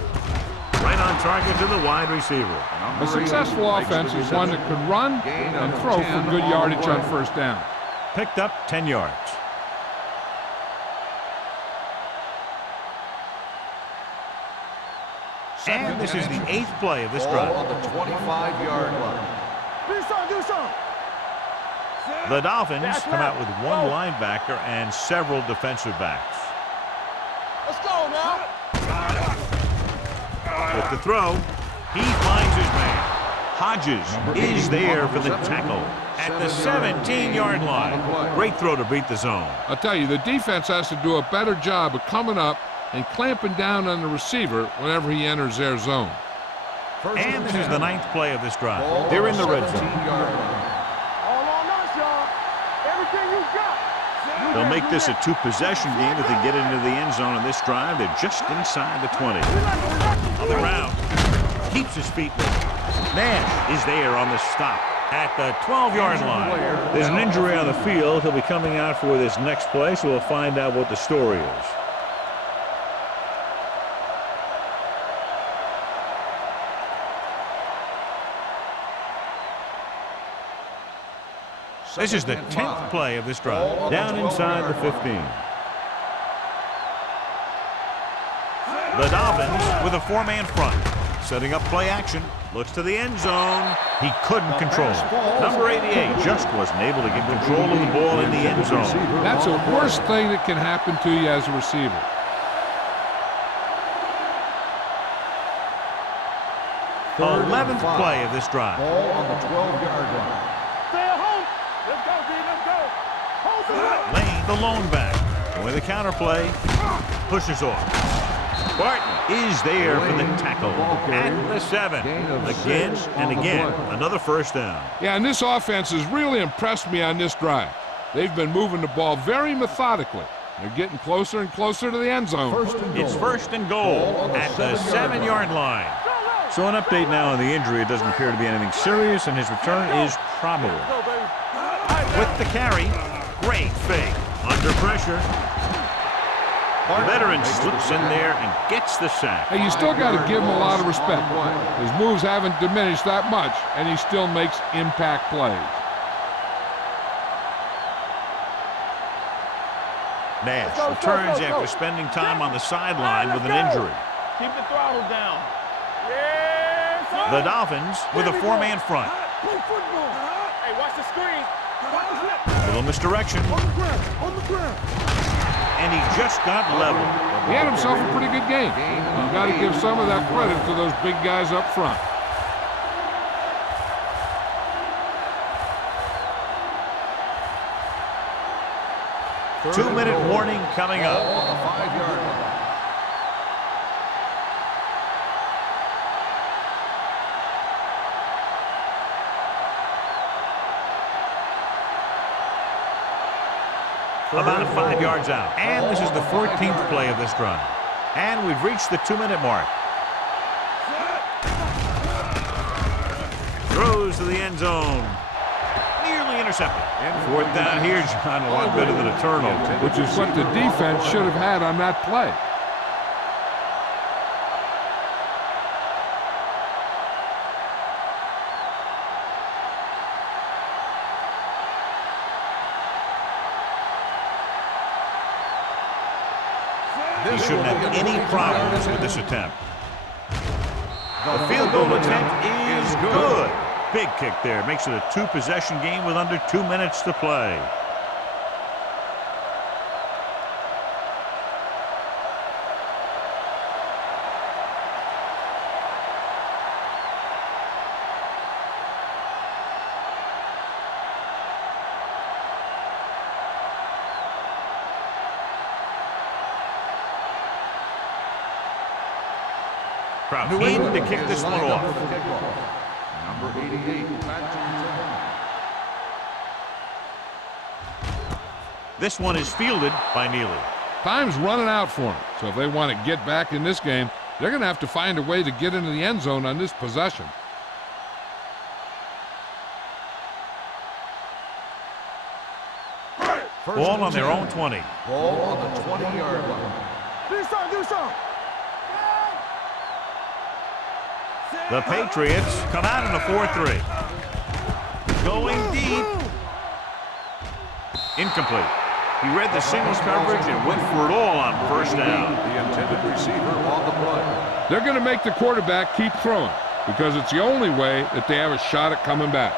Right on target to the wide receiver. A successful offense is one that could run and throw for good yardage on first down. Picked up 10 yards. And this is the 8th play of this Ball drive. on the 25-yard line. Do something. The Dolphins come out with one linebacker and several defensive backs. Let's go now. With the throw, he finds his man. Hodges is there for the tackle at the 17-yard line. Great throw to beat the zone. I'll tell you, the defense has to do a better job of coming up and clamping down on the receiver whenever he enters their zone. And this is the 9th play of this drive. Ball They're on in the red zone. 17-yard line. All on us, y'all. Everything you got. They'll make this a 2-possession game if they get into the end zone on this drive. They're just inside the 20. On the ground. Keeps his feet moving. Nash is there on the stop at the 12-yard line. There's an injury on the field. He'll be coming out for this next play, so we'll find out what the story is. This is the 10th play of this drive. Down inside the 15. The Dolphins with a 4-man front. Setting up play action. Looks to the end zone. He couldn't control it. Number 88 just wasn't able to get control of the ball in the end zone. That's the worst thing that can happen to you as a receiver. The 11th play of this drive. Ball on the 12-yard line. Stay at home. Let's go, D. Let's go. Hold the line. Lane, the lone back. And with a counterplay, pushes off. Barton is there for the tackle at the 7. Again and again, another first down. Yeah, and this offense has really impressed me on this drive. They've been moving the ball very methodically. They're getting closer and closer to the end zone. First and goal. It's first and goal at the 7-yard line. Go low. So an update now on the injury. It doesn't appear to be anything serious, and his return is probable. With the carry, great fake. Under pressure. The veteran slips in there and gets the sack. Hey, you still got to give him a lot of respect. His moves haven't diminished that much, and he still makes impact plays. Nash returns after spending time on the sideline with an injury. Keep the throttle down. Yes, sir. The Dolphins with a four-man front. Play football. Hey, watch the screen. Little misdirection. On the ground. On the ground. And he just got leveled. He had himself a pretty good game. You've got to give some of that credit to those big guys up front. Two-minute warning coming up. On the 5-yard line. About 5 yards out. And this is the 14th play of this drive. And we've reached the 2-minute mark. Throws to the end zone. Nearly intercepted. Fourth down here, John, a lot better than a turnover. Which is what the defense should have had on that play. He shouldn't have any problems with this attempt. The field goal attempt is good. Big kick there. Makes it a two-possession game with under 2 minutes to play. Crowd in to kick this one off. Number 88, This one is fielded by Neely. Time's running out for them. So if they want to get back in this game, they're going to have to find a way to get into the end zone on this possession. Ball on their own 20. Ball on the 20-yard line. Do something. The Patriots come out in a 4-3. Going deep. Incomplete. He read the singles coverage and went for it all on first down. The intended receiver on the play. They're going to make the quarterback keep throwing because it's the only way that they have a shot at coming back.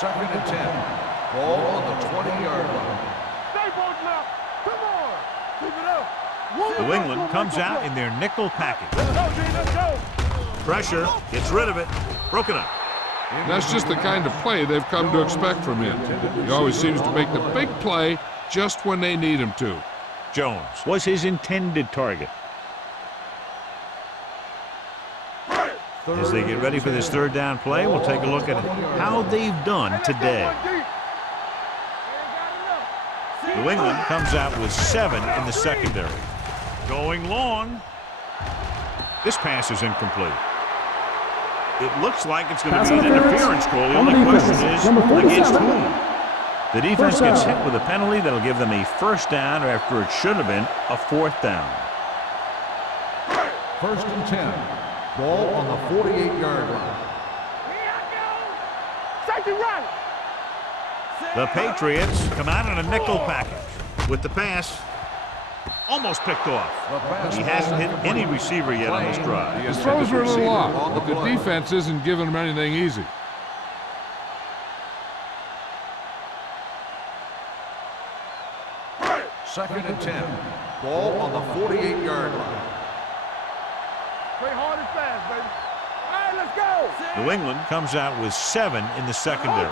2nd and 10. Ball on the 20-yard line. Stay both now. Come on. Keep it up. New England comes out in their nickel package. Let's go. Pressure, gets rid of it, broken up. That's just the kind of play they've come to expect from him. He always seems to make the big play just when they need him to. Jones was his intended target. As they get ready for this third down play, we'll take a look at how they've done today. New England comes out with 7 in the secondary. Going long. This pass is incomplete. It looks like it's going to be an interference call. The only question is, against whom? The defense gets hit with a penalty that'll give them a first down after it should have been a 4th down. 1st and 10. Ball on the 48-yard line. Safety run. The Patriots come out in a nickel package with the pass almost picked off. He hasn't hit any receiver yet on this drive. His throws were a little off, but the defense isn't giving him anything easy. Second and 10. Ball on the 48-yard line. Play hard and fast, baby. All right, let's go. New England comes out with 7 in the secondary.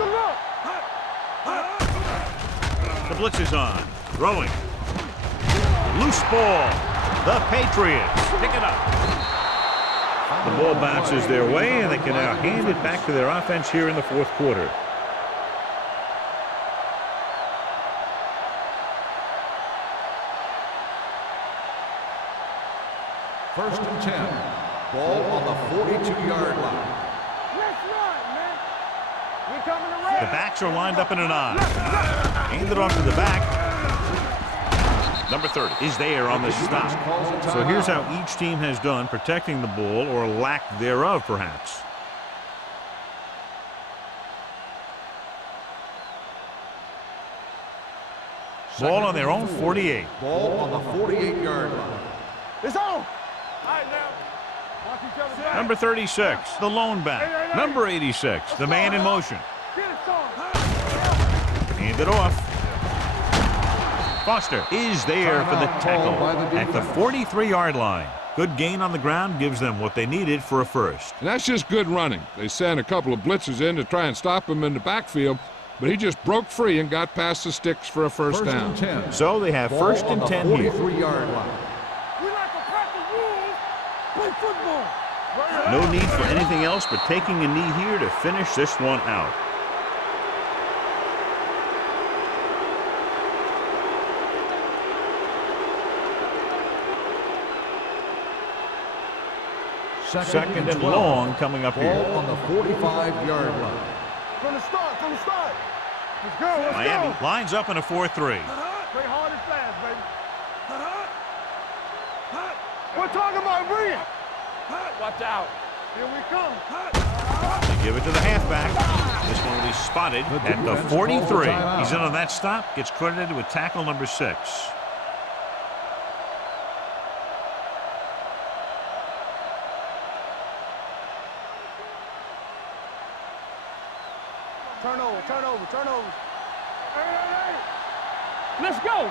The blitz is on. Throwing. Loose ball. The Patriots pick it up. The ball bounces their way, and they can now hand it back to their offense here in the 4th quarter. First and 10. Ball on the 42-yard line. Let's run, man. We coming to race. The backs are lined up in an I. Hand it off to the back. Number 30 is there on the stop. So here's how each team has done protecting the ball, or lack thereof, perhaps. Ball on their own 48. Ball on the 48-yard line. It's on. All right, now. Watch each other back. Number 36, the lone back. Number 86, the man in motion. Get it, son. Hand it off. Foster is there for the tackle at the 43-yard line. Good gain on the ground gives them what they needed for a first. And that's just good running. They sent a couple of blitzers in to try and stop him in the backfield, but he just broke free and got past the sticks for a first down. And 10. So they have first and 10 here. 43-yard line. We like to practice rules. Play football. No need for anything else but taking a knee here to finish this one out. Second and 12. long coming up Ball here. on the 45-yard line. From the start, from the start. Let's go, let's Miami go. lines up in a 4-3. Play hard and fast, baby. We're talking about bringing. Watch out. Here we come. They give it to the halfback. This one will be spotted at the 43. He's in on that stop. Gets credited with tackle number 6. Turnover, turnover, turnover. Hey. Let's go.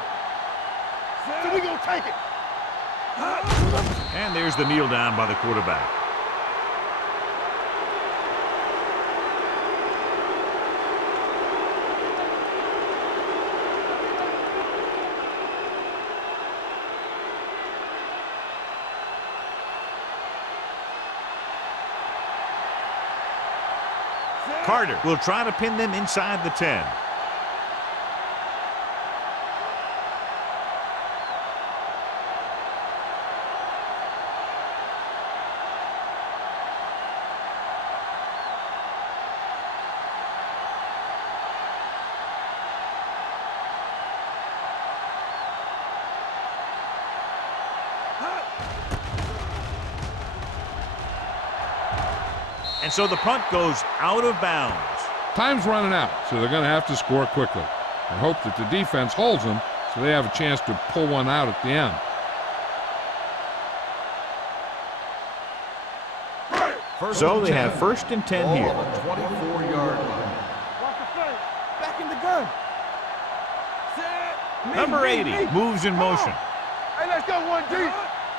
So we gonna take it. And there's the kneel down by the quarterback. Carter will try to pin them inside the 10. And so the punt goes out of bounds. Time's running out, so they're going to have to score quickly and hope that the defense holds them so they have a chance to pull one out at the end. So they have first and 10 Ball here. on the 24-yard line. Watch the face. Back in the gun. Set. Number 80 moves in motion. Hey, let's go one deep.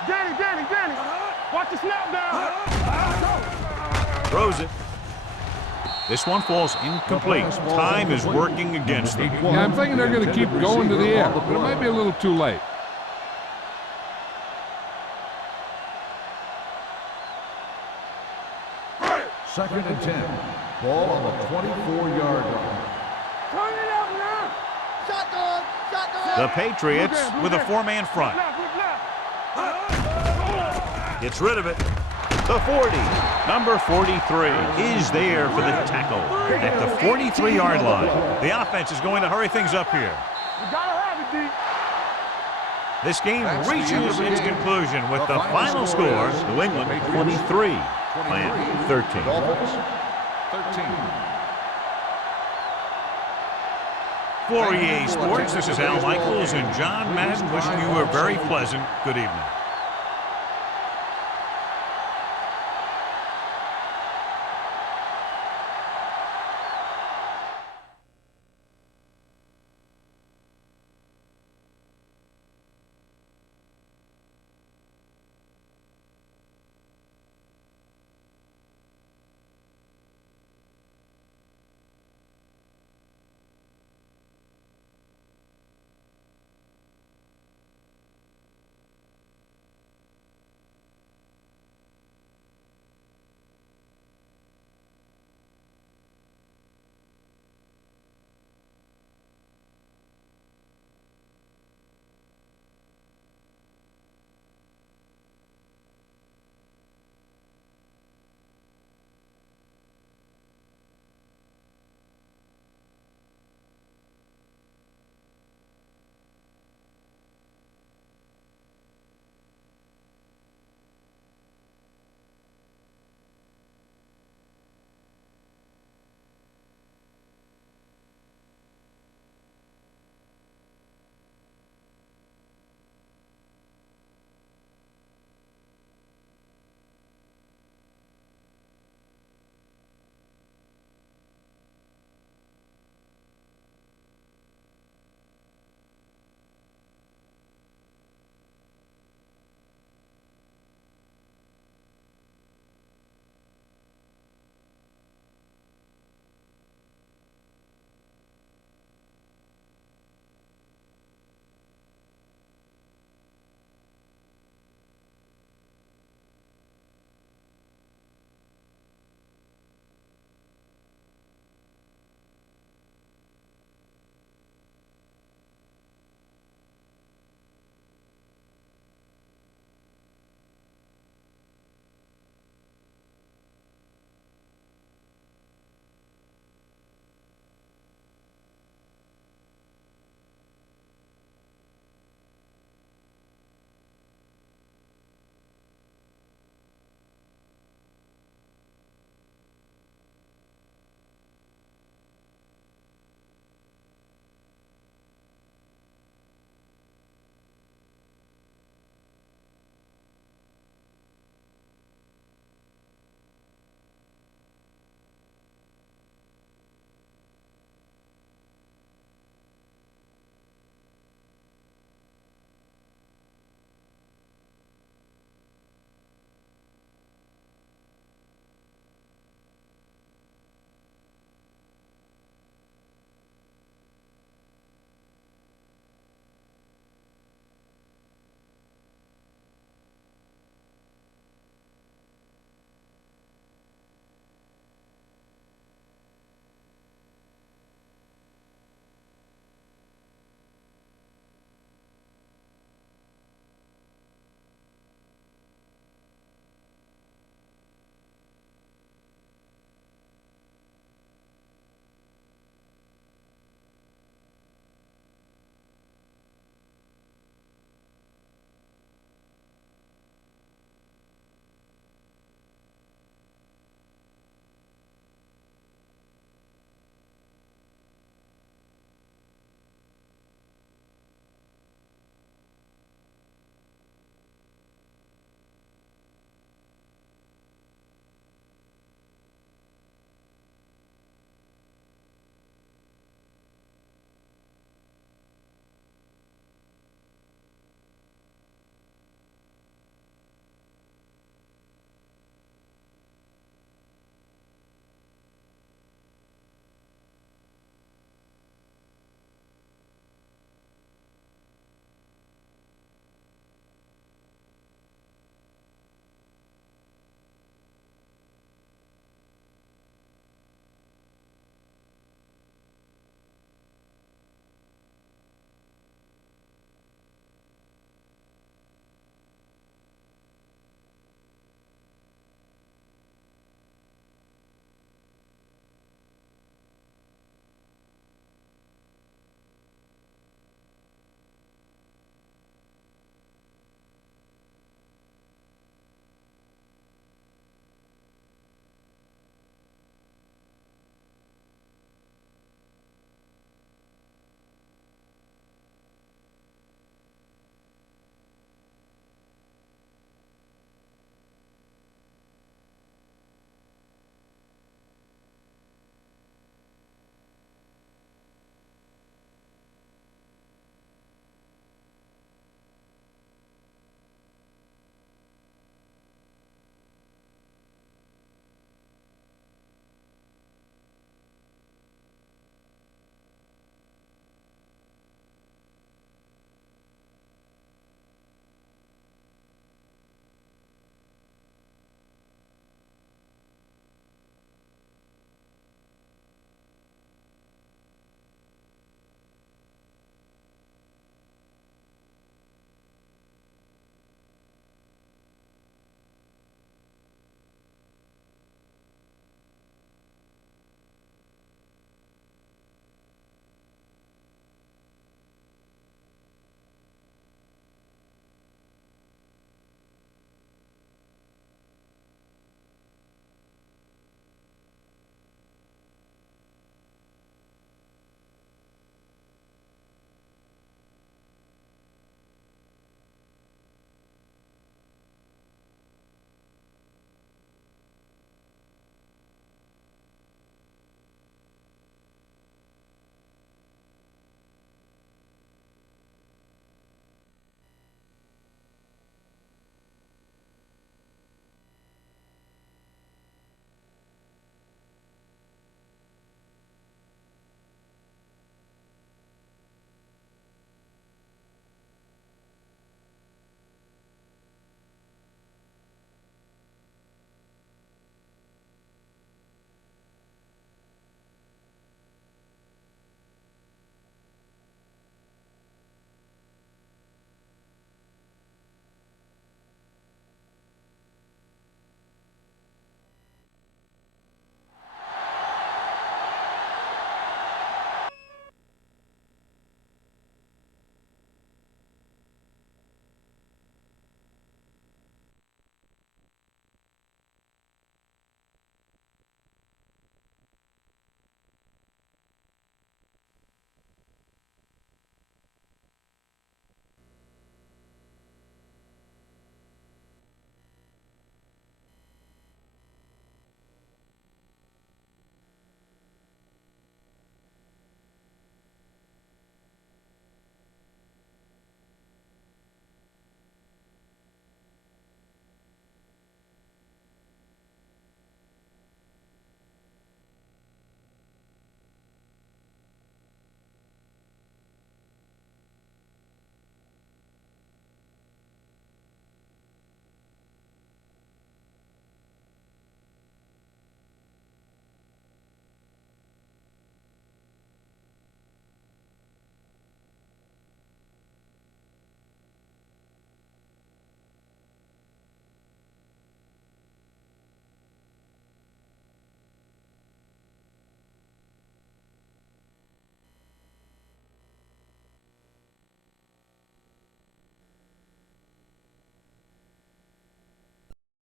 Danny. Watch the snap down. Throws it. This one falls incomplete. Time is working against them. Yeah, I'm thinking they're going to keep going to the air, but it might be a little too late. Second and 10. Ball on the 24-yard line. Turn it up now. Shotgun. The Patriots with a 4-man front. Gets rid of it. The 40. Number 43 is there for the tackle at the 43-yard line. The offense is going to hurry things up here. You gotta have it, D. This game That's the end reaches of the its game. conclusion with The the final final score score, is New England Patriots 23, Miami 13. Dolphins 13. For EA Sports, this is Al Michaels and John Madden wishing you a very pleasant good evening.